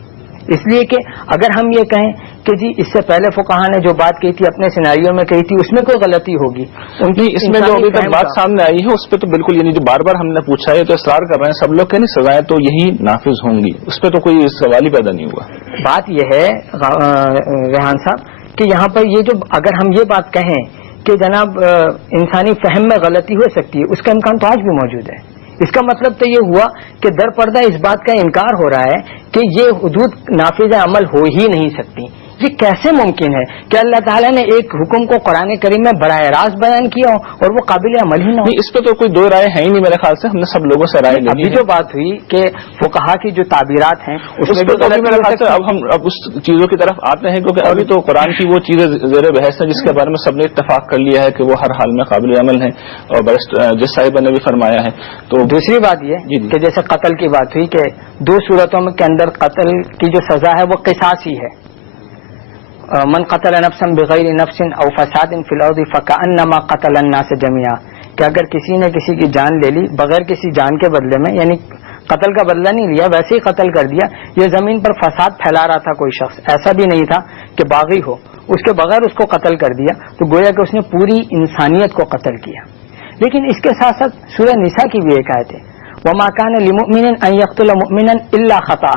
اس لیے کہ اگر ہم یہ کہیں کہ جی اس سے پہلے فقہا نے جو بات کہی تھی اپنے سیناریو میں کہی تھی اس میں کوئی غلطی ہوگی، ان کی اس میں جو ابھی تک بات سامنے آئی ہے اس پہ تو بالکل، یعنی جو بار بار ہم نے پوچھا ہے تو اصرار کر رہے ہیں سب لوگ کہ نہیں سزائیں تو یہی نافذ ہوں گی، اس پہ تو کوئی سوال ہی پیدا نہیں ہوا. بات یہ ہے ریحان صاحب کہ یہاں پر یہ جو اگر ہم یہ بات کہیں کہ جناب انسانی فہم میں غلطی ہو سکتی ہے، اس کا امکان تو آج بھی موجود ہے. اس کا مطلب تو یہ ہوا کہ در پردہ اس بات کا انکار ہو رہا ہے کہ یہ حدود نافذ عمل ہو ہی نہیں سکتی. یہ کیسے ممکن ہے کہ اللہ تعالیٰ نے ایک حکم کو قرآن کریم میں براہ راست بیان کیا ہو اور وہ قابل عمل ہی نہ ہو؟ اس پہ تو کوئی دو رائے ہے ہی نہیں میرے خیال سے، ہم نے سب لوگوں سے رائے لینی. ابھی جو بات ہوئی کہ فقہا کی جو تعبیرات ہیں اس میں میرے خیال سے اب اس چیزوں کی طرف آتے ہیں کیونکہ ابھی تو قرآن کی وہ چیزیں زیر بحث ہیں جس کے بارے میں سب نے اتفاق کر لیا ہے کہ وہ ہر حال میں قابل عمل ہیں اور جس صاحبہ نے بھی فرمایا ہے. تو دوسری بات یہ کہ جیسے قتل کی بات ہوئی کہ دو صورتوں کے اندر قتل کی جو سزا ہے وہ قصاص ہی ہے. من قتل نفسا بغیر نفس او فساد فی الارض فکأنما قتل الناس جميعا، کہ اگر کسی نے کسی کی جان لے لی بغیر کسی جان کے بدلے میں، یعنی قتل کا بدلہ نہیں لیا، ویسے ہی قتل کر دیا، یہ زمین پر فساد پھیلا رہا تھا کوئی شخص، ایسا بھی نہیں تھا کہ باغی ہو، اس کے بغیر اس کو قتل کر دیا تو گویا کہ اس نے پوری انسانیت کو قتل کیا. لیکن اس کے ساتھ ساتھ سورہ نساء کی بھی ایک آیت ہے وما كان لمؤمن ان يقتل مؤمنا الا خطأ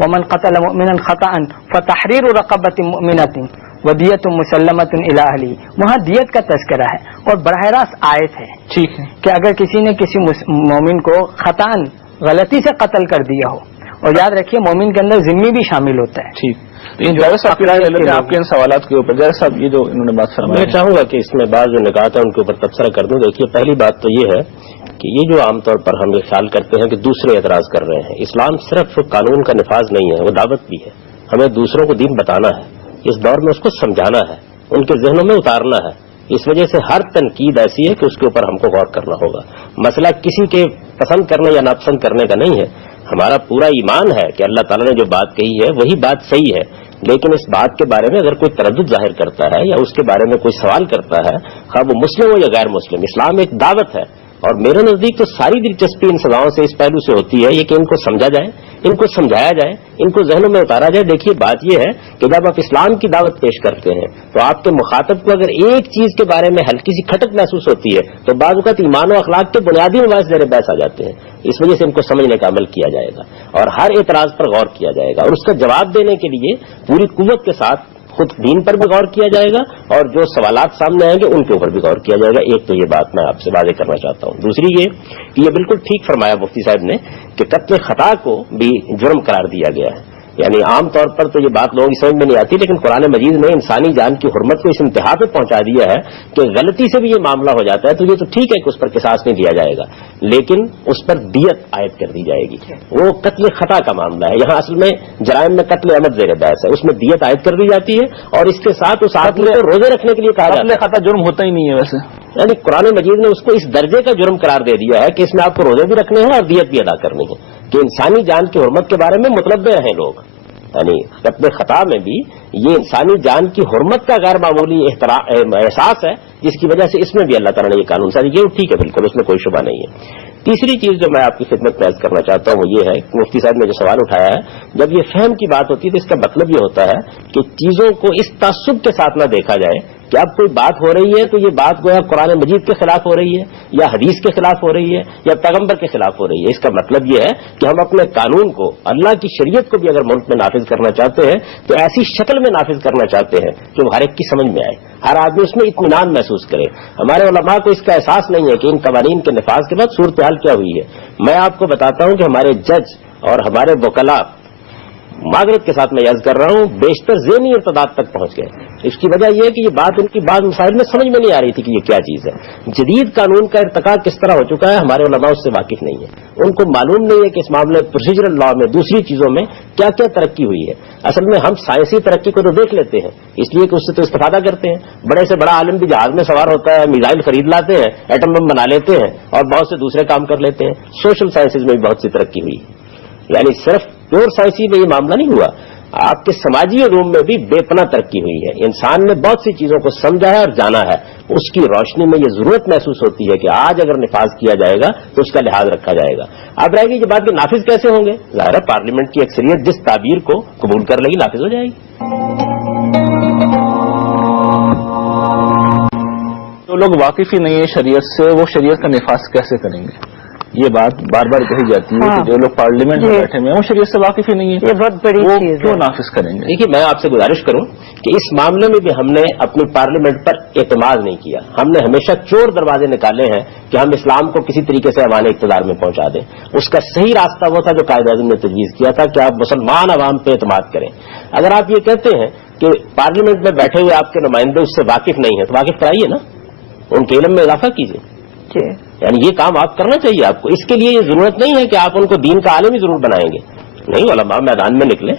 ومن قتل مؤمنا خطأ فتحرير رقبة مؤمنة ودیۃ مسلمۃ الی اہلہ. وہاں دیت کا تذکرہ ہے اور براہ راست آیت ہے ٹھیک ہے کہ اگر کسی نے کسی مومن کو خطأً غلطی سے قتل کر دیا ہو، اور یاد رکھیے مومن کے اندر ذمہ بھی شامل ہوتا ہے. ٹھیک. آپ کے ان سوالات کے اوپر جیسا صاحب یہ جو انہوں نے بات فرمائی، میں چاہوں گا کہ اس میں بعض جو نکات ہیں ان کے اوپر تبصرہ کر دوں. دیکھیے پہلی بات تو یہ ہے کہ یہ جو عام طور پر ہم یہ خیال کرتے ہیں کہ دوسرے اعتراض کر رہے ہیں، اسلام صرف قانون کا نفاذ نہیں ہے، وہ دعوت بھی ہے. ہمیں دوسروں کو دین بتانا ہے، اس دور میں اس کو سمجھانا ہے، ان کے ذہنوں میں اتارنا ہے. اس وجہ سے ہر تنقید ایسی ہے کہ اس کے اوپر ہم کو غور کرنا ہوگا. مسئلہ کسی کے پسند کرنے یا ناپسند کرنے کا نہیں ہے. ہمارا پورا ایمان ہے کہ اللہ تعالیٰ نے جو بات کہی ہے وہی بات صحیح ہے، لیکن اس بات کے بارے میں اگر کوئی تردد ظاہر کرتا ہے یا اس کے بارے میں کوئی سوال کرتا ہے، خواہ وہ مسلم ہو یا غیر مسلم، اسلام ایک دعوت ہے. اور میرے نزدیک تو ساری دلچسپی ان سزاؤں سے اس پہلو سے ہوتی ہے یہ کہ ان کو سمجھا جائے، ان کو سمجھایا جائے، ان کو ذہنوں میں اتارا جائے. دیکھیے بات یہ ہے کہ جب آپ اسلام کی دعوت پیش کرتے ہیں تو آپ کے مخاطب کو اگر ایک چیز کے بارے میں ہلکی سی کھٹک محسوس ہوتی ہے تو بعض اوقات ایمان و اخلاق کے بنیادی مباحث زیر بحث آ جاتے ہیں. اس وجہ سے ان کو سمجھنے کا عمل کیا جائے گا اور ہر اعتراض پر غور کیا جائے گا اور اس کا جواب دینے کے لیے پوری قوت کے ساتھ خود دین پر بھی غور کیا جائے گا اور جو سوالات سامنے آئیں گے ان کے اوپر بھی غور کیا جائے گا. ایک تو یہ بات میں آپ سے واضح کرنا چاہتا ہوں. دوسری یہ کہ یہ بالکل ٹھیک فرمایا مفتی صاحب نے کہ قتل خطا کو بھی جرم قرار دیا گیا ہے. یعنی عام طور پر تو یہ بات لوگوں کی سمجھ میں نہیں آتی، لیکن قرآن مجید نے انسانی جان کی حرمت کو اس انتہا پہ پہنچا دیا ہے کہ غلطی سے بھی یہ معاملہ ہو جاتا ہے تو یہ تو ٹھیک ہے کہ اس پر قصاص نہیں دیا جائے گا، لیکن اس پر دیت عائد کر دی جائے گی. وہ قتل خطا کا معاملہ ہے. یہاں اصل میں جرائم میں قتل عمد زیر بحث ہے، اس میں دیت عائد کر دی جاتی ہے اور اس کے ساتھ اس آدمی کو روزے رکھنے کے لیے کہا جاتا ہے. قتل خطا جرم ہوتا ہی نہیں ہے ویسے، یعنی قرآن مجید نے اس کو اس درجے کا جرم قرار دے دیا ہے کہ اس میں آپ کو روزے بھی رکھنے ہیں اور دیت بھی ادا کرنی ہے کہ انسانی جان کی حرمت کے بارے میں متنبع ہیں لوگ. یعنی قتل خطا میں بھی یہ انسانی جان کی حرمت کا غیر معمولی احساس ہے جس کی وجہ سے اس میں بھی اللہ تعالیٰ نے یہ قانون سازی کیا. ٹھیک ہے، بالکل اس میں کوئی شبہ نہیں ہے. تیسری چیز جو میں آپ کی خدمت میں عرض کرنا چاہتا ہوں وہ یہ ہے کہ مفتی صاحب نے جو سوال اٹھایا ہے، جب یہ فہم کی بات ہوتی ہے تو اس کا مطلب یہ ہوتا ہے کہ چیزوں کو اس تعصب کے ساتھ نہ دیکھا جائے کہ اب کوئی بات ہو رہی ہے تو یہ بات گویا قرآن مجید کے خلاف ہو رہی ہے یا حدیث کے خلاف ہو رہی ہے یا پیغمبر کے خلاف ہو رہی ہے. اس کا مطلب یہ ہے کہ ہم اپنے قانون کو، اللہ کی شریعت کو بھی اگر ملک میں نافذ کرنا چاہتے ہیں تو ایسی شکل میں نافذ کرنا چاہتے ہیں کہ وہ ہر ایک کی سمجھ میں آئے، ہر آدمی اس میں اطمینان محسوس کرے. ہمارے علماء کو اس کا احساس نہیں ہے کہ ان قوانین کے نفاذ کے بعد صورتحال کیا ہوئی ہے. میں آپ کو بتاتا ہوں کہ ہمارے جج اور ہمارے وکلاء، معذرت کے ساتھ میں عرض کر رہا ہوں، بیشتر ذہنی ارتداد تک پہنچ گئے. اس کی وجہ یہ ہے کہ یہ بات ان کی بعض مسائل میں سمجھ میں نہیں آ رہی تھی کہ یہ کیا چیز ہے. جدید قانون کا ارتقاء کس طرح ہو چکا ہے ہمارے علماء اس سے واقف نہیں ہے. ان کو معلوم نہیں ہے کہ اس معاملے پروسیجرل لا میں دوسری چیزوں میں کیا کیا ترقی ہوئی ہے. اصل میں ہم سائنسی ترقی کو تو دیکھ لیتے ہیں، اس لیے کہ اس سے تو استفادہ کرتے ہیں. بڑے سے بڑا عالم بھی جہاز میں سوار ہوتا ہے، میزائل خرید لاتے ہیں، ایٹم بم بنا لیتے ہیں اور بہت سے دوسرے کام کر لیتے ہیں. سوشل سائنسز میں بھی بہت سی ترقی ہوئی، یعنی صرف پیور سائنسی میں یہ معاملہ نہیں ہوا. آپ کے سماجی علوم میں بھی بے پناہ ترقی ہوئی ہے. انسان نے بہت سی چیزوں کو سمجھا ہے اور جانا ہے. اس کی روشنی میں یہ ضرورت محسوس ہوتی ہے کہ آج اگر نفاذ کیا جائے گا تو اس کا لحاظ رکھا جائے گا. اب رہے گی یہ بات کہ نافذ کیسے ہوں گے. ظاہر ہے پارلیمنٹ کی اکثریت جس تعبیر کو قبول کر لے گی نافذ ہو جائے گی. جو لوگ واقف ہی نہیں ہیں شریعت سے وہ شریعت کا نفاذ کیسے کریں گے؟ یہ بات بار بار کہی جاتی ہے کہ جو لوگ پارلیمنٹ میں بیٹھے ہوئے ہیں وہ شریعت سے واقف ہی نہیں ہے. یہ بہت بڑی چیز ہے. کیوں نافذ کریں گے؟ دیکھیے میں آپ سے گزارش کروں کہ اس معاملے میں بھی ہم نے اپنی پارلیمنٹ پر اعتماد نہیں کیا. ہم نے ہمیشہ چور دروازے نکالے ہیں کہ ہم اسلام کو کسی طریقے سے ایوان اقتدار میں پہنچا دیں. اس کا صحیح راستہ وہ تھا جو قائد اعظم نے تجویز کیا تھا کہ آپ مسلمان عوام پہ اعتماد کریں. اگر آپ یہ کہتے ہیں کہ پارلیمنٹ میں بیٹھے ہوئے آپ کے نمائندے اس سے واقف نہیں ہیں تو واقف کرائیے نا, ان کے علم میں اضافہ کیجیے. یعنی یہ کام آپ کرنا چاہیے آپ کو. اس کے لیے یہ ضرورت نہیں ہے کہ آپ ان کو دین کا عالم ہی ضرور بنائیں گے. نہیں, علماء میدان میں نکلیں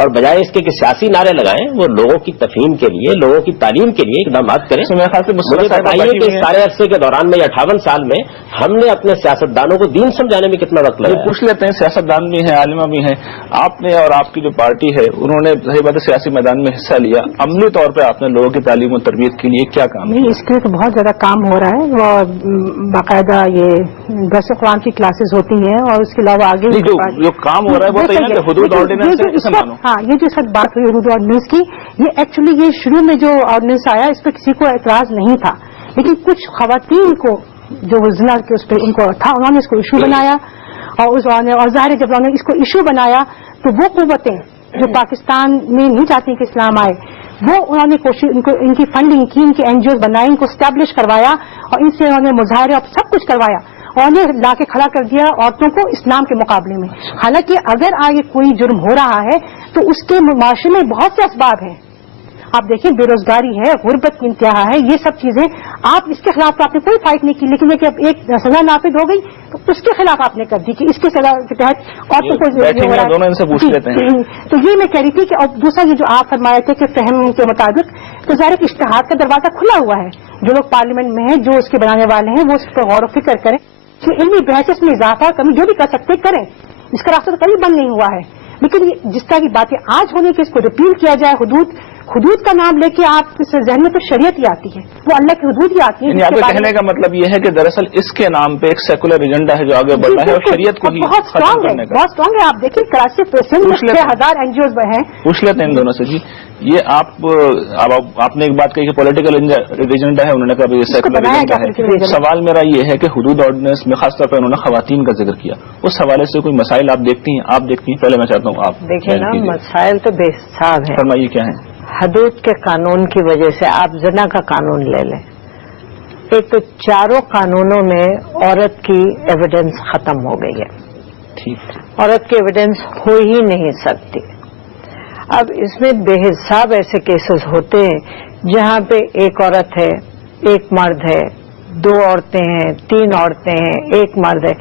اور بجائے اس کے کہ سیاسی نعرے لگائیں وہ لوگوں کی تفہیم کے لیے, لوگوں کی تعلیم کے لیے اقدامات کریں. مجھے بتائیے کہ اس سارے عرصے کے دوران میں 58 سال میں ہم نے اپنے سیاستدانوں کو دین سمجھانے میں کتنا وقت لگا؟ پوچھ لیتے ہیں, سیاستدان بھی ہیں, عالمہ بھی ہیں. آپ نے اور آپ کی جو پارٹی ہے انہوں نے صحیح بات ہے سیاسی میدان میں حصہ لیا. عملی طور پہ آپ نے لوگوں کی تعلیم و تربیت کے لیے کیا کام نہیں, اس کے لیے تو بہت زیادہ کام ہو رہا ہے. وہ باقاعدہ یہ درس قرآن کی کلاسز ہوتی ہیں اور اس کے علاوہ آگے جو کام ہو رہا ہے وہ بتائیے کہ حدود آرڈیننس. ہاں, یہ جو سب بات ہوئی حدود آرڈیننس کی, یہ ایکچولی یہ شروع میں جو آرڈیننس آیا اس پہ کسی کو اعتراض نہیں تھا, لیکن کچھ خواتین کو جو ضلع کے اس پہ ان کو تھا انہوں نے اس کو ایشو بنایا. اور ظاہر ہے جب انہوں نے اس کو ایشو بنایا تو وہ قوتیں جو پاکستان میں نہیں چاہتی کہ اسلام آئے وہ انہوں نے کوشش ان کی فنڈنگ کی, ان کی این جی اوز بنائی, ان کو اسٹیبلش کروایا اور ان سے انہوں نے مظاہرے اور سب کچھ کروایا اور انہیں لا کے کھڑا کر دیا عورتوں کو اسلام کے مقابلے میں. حالانکہ اگر آگے کوئی جرم ہو رہا ہے تو اس کے معاشرے میں بہت سے اسباب ہیں. آپ دیکھیں بے روزگاری ہے, غربت کی انتہا ہے, یہ سب چیزیں. آپ اس کے خلاف تو آپ نے کوئی فائٹ نہیں کی, لیکن یہ کہ اب ایک سزا نافذ ہو گئی تو اس کے خلاف آپ نے کر دی کہ اس کے سزا کے تحت عورتوں کو دونوں ان سے پوچھ لیتے ہیں. تو یہ میں کہہ رہی تھی کہ اور دوسرا یہ جو آپ فرمائے تھے کہ فہم کے مطابق تو ظاہر کہ اشتہاد کا دروازہ کھلا ہوا ہے. جو لوگ پارلیمنٹ میں ہیں, جو اس کے بنانے والے ہیں, وہ اس پر غور و فکر کریں کہ علمی بحث اس میں اضافہ کمی جو بھی کر سکتے کریں. اس کا راستہ تو کبھی بند نہیں ہوا ہے, لیکن جس طرح کی باتیں آج ہونے کی اس کو ریپیل کیا جائے. حدود کا نام لے کے آپ کے ذہن میں تو شریعت ہی آتی ہے, وہ اللہ کی حدود ہی آتی ہے. آپ کے کہنے کا مطلب یہ ہے کہ دراصل اس کے نام پہ ایک سیکولر ایجنڈا ہے جو آگے بڑھ رہا ہے اور شریعت کو بہت اسٹرانگ ہے, بہت اسٹرانگ ہے. آپ دیکھیں کراچی پریسنٹ میں 6000 این جی اوز ہیں. پوچھ لیتے ہیں ان دونوں سے. جی یہ آپ نے ایک بات کہی کہ پولیٹیکل ایجنڈا ہے, انہوں نے کہا یہ سیکولر ایجنڈا ہے. سوال میرا یہ ہے کہ حدود آرڈیننس میں خاص طور پہ انہوں نے خواتین کا ذکر کیا, اس حوالے سے کوئی مسائل آپ دیکھتی ہیں؟ پہلے میں چاہتا ہوں آپ دیکھیں نا, مسائل تو بے حساب ہیں. فرمائیے کیا ہیں. حدود کے قانون کی وجہ سے آپ زنا کا قانون لے لیں, ایک تو چاروں قانونوں میں عورت کی ایویڈنس ختم ہو گئی ہے. عورت کی ایویڈنس ہو ہی نہیں سکتی. اب اس میں بے حساب ایسے کیسز ہوتے ہیں جہاں پہ ایک عورت ہے, ایک مرد ہے, 2 عورتیں ہیں, 3 عورتیں ہیں, ایک مرد ہے.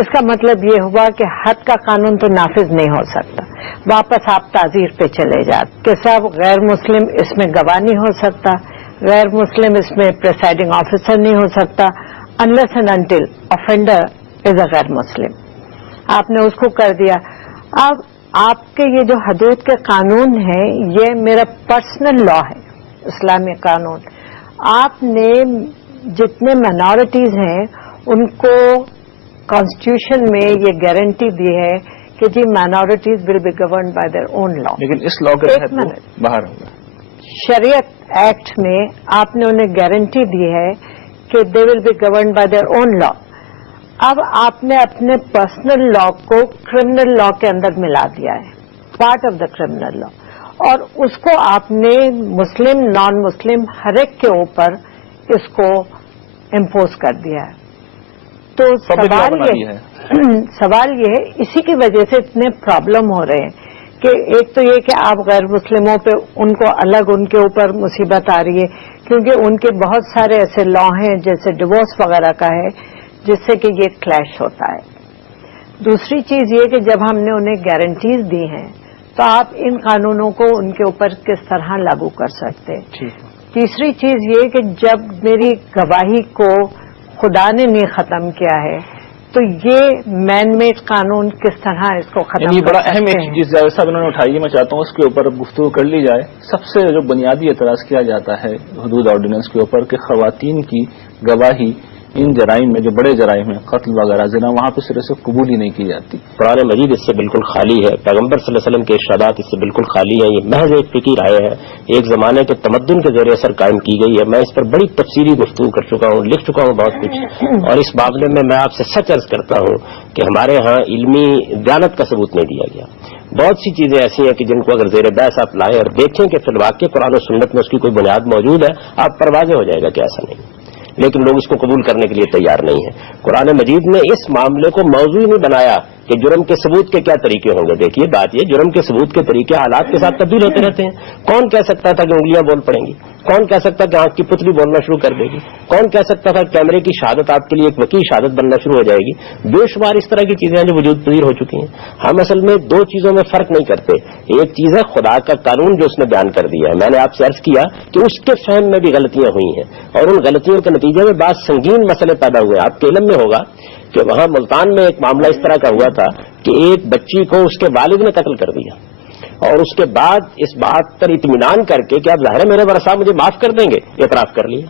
اس کا مطلب یہ ہوا کہ حد کا قانون تو نافذ نہیں ہو سکتا. واپس آپ تعزیر پہ چلے جاتے کہ صاحب غیر مسلم اس میں گواہ نہیں ہو سکتا, غیر مسلم اس میں پریسائڈنگ آفیسر نہیں ہو سکتا, unless and until offender is a غیر مسلم. آپ نے اس کو کر دیا. اب آپ کے یہ جو حدود کے قانون ہیں یہ میرا پرسنل لا ہے, اسلامی قانون. آپ نے جتنے مائنورٹیز ہیں ان کو کانسٹیٹیوشن میں یہ گارنٹی دی ہے کہ جی minorities will be governed by their own law. لیکن اس لا کے تحت باہر ہوگا. شریعت ایکٹ میں آپ نے انہیں گارنٹی دی ہے کہ they will be governed by their own law. اب آپ نے اپنے پرسنل لا کو کرمنل لا کے اندر ملا دیا ہے, part of the criminal law, اور اس کو آپ نے مسلم نان مسلم ہر ایک کے اوپر اس کو امپوز کر دیا ہے. تو سوال یہ ہے اسی کی وجہ سے اتنے پرابلم ہو رہے ہیں کہ ایک تو یہ کہ آپ غیر مسلموں پہ ان کو الگ ان کے اوپر مصیبت آ رہی ہے کیونکہ ان کے بہت سارے ایسے لا ہیں جیسے ڈیورس وغیرہ کا ہے جس سے کہ یہ کلیش ہوتا ہے. دوسری چیز یہ کہ جب ہم نے انہیں گارنٹیز دی ہیں تو آپ ان قانونوں کو ان کے اوپر کس طرح لاگو کر سکتے. تیسری چیز یہ کہ جب میری گواہی کو خدا نے نہیں ختم کیا ہے تو یہ مین میڈ قانون کس طرح اس کو ختم یعنی بڑا اہم ایک ہیں؟ چیز صاحب انہوں نے اٹھائی ہے، میں چاہتا ہوں اس کے اوپر اب گفتگو کر لی جائے. سب سے جو بنیادی اعتراض کیا جاتا ہے حدود آرڈیننس کے اوپر کہ خواتین کی گواہی ان جرائم میں جو بڑے جرائم ہیں قتل وغیرہ زنا وہاں پہ صرف سے قبول ہی نہیں کی جاتی. قرآن مجید اس سے بالکل خالی ہے، پیغمبر صلی اللہ علیہ وسلم کے ارشادات اس سے بالکل خالی ہیں. یہ محض ایک فقہی رائے ہے، ایک زمانے کے تمدن کے زیر اثر قائم کی گئی ہے. میں اس پر بڑی تفصیلی گفتگو کر چکا ہوں، لکھ چکا ہوں بہت کچھ، اور اس معاملے میں آپ سے سچ عرض کرتا ہوں کہ ہمارے ہاں علمی دیانت کا ثبوت نہیں دیا گیا. بہت سی چیزیں ایسی ہیں کہ جن کو اگر زیر بحث آپ لائیں اور دیکھیں کہ فی الواقع قرآن و سنت میں اس کی کوئی بنیاد موجود ہے، آپ پر واضح ہو جائے گا کہ ایسا نہیں، لیکن لوگ اس کو قبول کرنے کے لیے تیار نہیں ہیں. قرآن مجید نے اس معاملے کو موضوع نہیں بنایا کہ جرم کے ثبوت کے کیا طریقے ہوں گے. دیکھیے بات یہ، جرم کے ثبوت کے طریقے حالات کے ساتھ تبدیل ہوتے رہتے ہیں. کون کہہ سکتا تھا کہ انگلیاں بول پڑیں گی؟ کون کہہ سکتا کہ آنکھ کی پتلی بولنا شروع کر دے گی؟ کون کہہ سکتا تھا کیمرے کی شہادت آپ کے لیے ایک وکیل شہادت بننا شروع ہو جائے گی؟ بے شمار اس طرح کی چیزیں ہیں جو وجود پذیر ہو چکی ہیں. ہم اصل میں دو چیزوں میں فرق نہیں کرتے. ایک چیز ہے خدا کا قانون جو اس نے بیان کر دیا ہے. میں نے آپ سے عرض کیا کہ اس کے فہم میں بھی غلطیاں ہوئی ہیں، اور ان غلطیوں کے نتیجے میں بعض سنگین مسئلے پیدا ہوئے. آپ کے علم میں ہوگا کہ وہاں ملتان میں ایک معاملہ اس طرح کا ہوا تھا کہ ایک بچی کو اس کے والد نے قتل کر دیا، اور اس کے بعد اس بات پر اطمینان کر کے کہ اب ظاہر ہے میرے ورثاء مجھے معاف کر دیں گے، اعتراف کر لیا.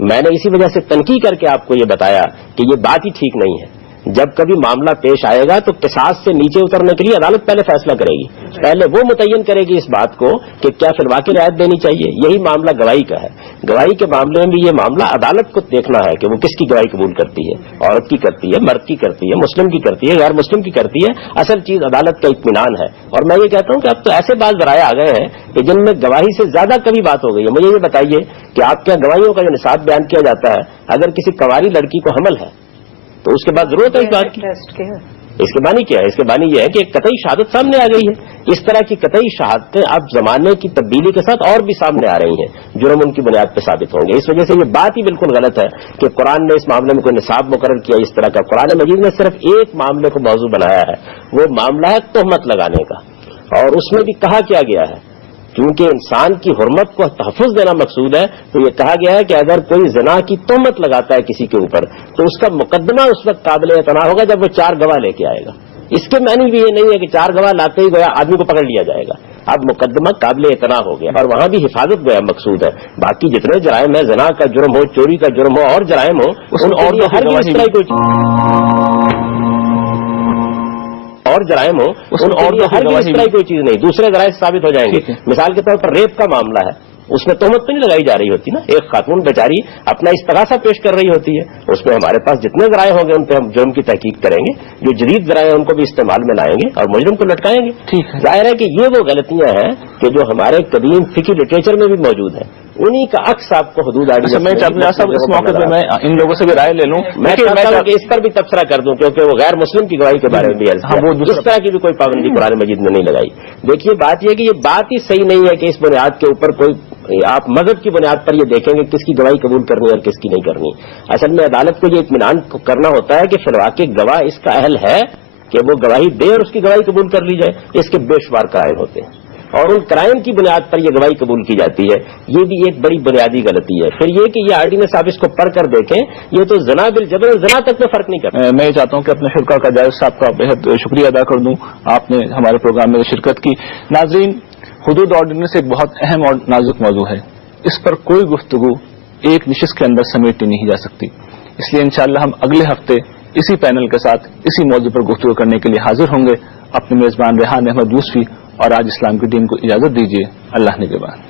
میں نے اسی وجہ سے تنقید کر کے آپ کو یہ بتایا کہ یہ بات ہی ٹھیک نہیں ہے. جب کبھی معاملہ پیش آئے گا تو قصاص سے نیچے اترنے کے لیے عدالت پہلے فیصلہ کرے گی، پہلے وہ متعین کرے گی اس بات کو کہ کیا فی الواقع رعایت دینی چاہیے. یہی معاملہ گواہی کا ہے. گواہی کے معاملے میں بھی یہ معاملہ عدالت کو دیکھنا ہے کہ وہ کس کی گواہی قبول کرتی ہے، عورت کی کرتی ہے، مرد کی کرتی ہے، مسلم کی کرتی ہے، غیر مسلم کی کرتی ہے. اصل چیز عدالت کا اطمینان ہے. اور میں یہ کہتا ہوں کہ اب تو ایسے بعض ذرائع آ گئے ہیں کہ جن میں گواہی سے زیادہ کبھی بات ہو گئی ہے. مجھے یہ بتائیے کہ آپ کے گواہیوں کا جو نصاب بیان کیا جاتا ہے، اگر کسی کنواری لڑکی کو حمل ہے تو اس کے بعد ضرورت ہے اس بات کی. اس کے معنی کیا ہے؟ اس کے معنی یہ ہے کہ ایک قطعی شہادت سامنے آ گئی ہے. اس طرح کی قطعی شہادتیں اب زمانے کی تبدیلی کے ساتھ اور بھی سامنے آ رہی ہیں. جرم ان کی بنیاد پہ ثابت ہوں گے. اس وجہ سے یہ بات ہی بالکل غلط ہے کہ قرآن نے اس معاملے میں کوئی نصاب مقرر کیا اس طرح کا. قرآن مجید نے صرف ایک معاملے کو موضوع بنایا ہے، وہ معاملہ ہے تہمت لگانے کا. اور اس میں بھی کہا کیا گیا ہے، کیونکہ انسان کی حرمت کو تحفظ دینا مقصود ہے، تو یہ کہا گیا ہے کہ اگر کوئی زنا کی تہمت لگاتا ہے کسی کے اوپر تو اس کا مقدمہ اس وقت قابل اعتنا ہوگا جب وہ 4 گواہ لے کے آئے گا. اس کے معنی بھی یہ نہیں ہے کہ 4 گواہ لاتے ہی گویا آدمی کو پکڑ لیا جائے گا. اب مقدمہ قابل اعتنا ہو گیا، اور وہاں بھی حفاظت گویا مقصود ہے. باقی جتنے جرائم ہیں، زنا کا جرم ہو، چوری کا جرم ہو، اور جرائم ہو، اور جرائم ہو ان ہر بھی اس طرح کوئی چیز نہیں، دوسرے ذرائع سے ثابت ہو جائیں گے. مثال کے طور پر ریپ کا معاملہ ہے، اس میں تہمت تو نہیں لگائی جا رہی ہوتی نا. ایک خاتون بیچاری اپنا استغاثہ پیش کر رہی ہوتی ہے، اس میں ہمارے پاس جتنے ذرائع ہوں گے ان پہ ہم جرم کی تحقیق کریں گے. جو جدید ذرائع ہیں ان کو بھی استعمال میں لائیں گے اور مجرم کو لٹکائیں گے. ظاہر ہے کہ یہ وہ غلطیاں ہیں کہ جو ہمارے قدیم فقہی لٹریچر میں بھی موجود ہیں. انہی کا عکس آپ کو حدود اس موقع پہ میں ان لوگوں سے بھی رائے لے لوں. میں چاہتا ہوں کہ اس پر بھی تبصرہ کر دوں، کیونکہ وہ غیر مسلم کی گواہی کے بارے میں بھی اس طرح کی بھی کوئی پابندی قرآن مجید میں نہیں لگائی. دیکھیے بات یہ کہ یہ بات ہی صحیح نہیں ہے کہ اس بنیاد کے اوپر کوئی آپ مذہب کی بنیاد پر یہ دیکھیں گے کس کی گواہی قبول کرنی اور کس کی نہیں کرنی. اصل میں عدالت کو یہ اطمینان کرنا ہوتا ہے کہ فی الواقع گواہ اس کا اہل ہے کہ وہ گواہی دے اور اس کی گواہی قبول کر لی جائے. اس کے بے شمار کرائم ہوتے ہیں اور ان کرائم کی بنیاد پر یہ گواہی قبول کی جاتی ہے. یہ بھی ایک بڑی بنیادی غلطی ہے. پھر یہ کہ یہ آرڈیننس آپ اس کو پڑھ کر دیکھیں، یہ تو زنا بالجبر اور زنا تک میں فرق نہیں کرتا. میں یہ چاہتا ہوں کہ اپنے شرکا کا جائز صاحب کا بہت شکریہ ادا کر دوں، آپ نے ہمارے پروگرام میں شرکت کی. ناظرین، حدود آرڈیننس ایک بہت اہم اور نازک موضوع ہے. اس پر کوئی گفتگو ایک نشست کے اندر سمیٹی نہیں جا سکتی. اس لیے انشاءاللہ ہم اگلے ہفتے اسی پینل کے ساتھ اسی موضوع پر گفتگو کرنے کے لیے حاضر ہوں گے. اپنے میزبان ریحان احمد یوسفی اور آج اسلام کی ٹیم کو اجازت دیجیے. اللہ نگہبان.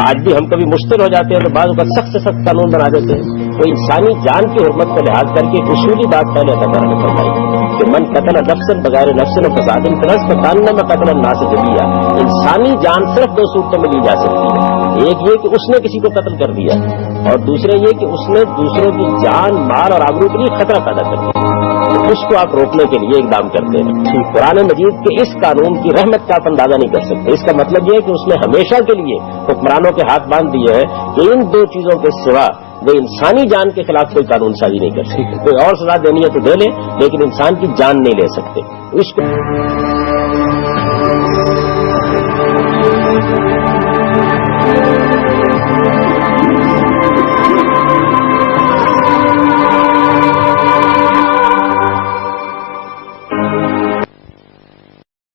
آج بھی ہم کبھی مشتل ہو جاتے ہیں تو بعض اوقات سخت سے سخت قانون بنا دیتے ہیں. تو انسانی جان کی حرمت کا لحاظ کر کے اصولی بات پہلے ادا کرنے فرمائی کہ من قتل نفسا بغیر نفس و فساد فکانما قتل الناس جميعا. انسانی جان صرف 2 صورتوں میں لی جا سکتی ہے. ایک یہ کہ اس نے کسی کو قتل کر دیا، اور دوسرے یہ کہ اس نے دوسروں کی جان، مال اور آبرو کے لیے خطرہ پیدا کر دیا. اس کو آپ روکنے کے لیے اقدام کرتے ہیں. قرآن مجید کے اس قانون کی رحمت کا آپ اندازہ نہیں کر سکتے. اس کا مطلب یہ ہے کہ اس نے ہمیشہ کے لیے حکمرانوں کے ہاتھ باندھ دیے ہیں کہ ان 2 چیزوں کے سوا وہ انسانی جان کے خلاف کوئی قانون سازی نہیں کر سکتے. کوئی اور سزا دینی ہے تو دے لیں، لیکن انسان کی جان نہیں لے سکتے. اس کو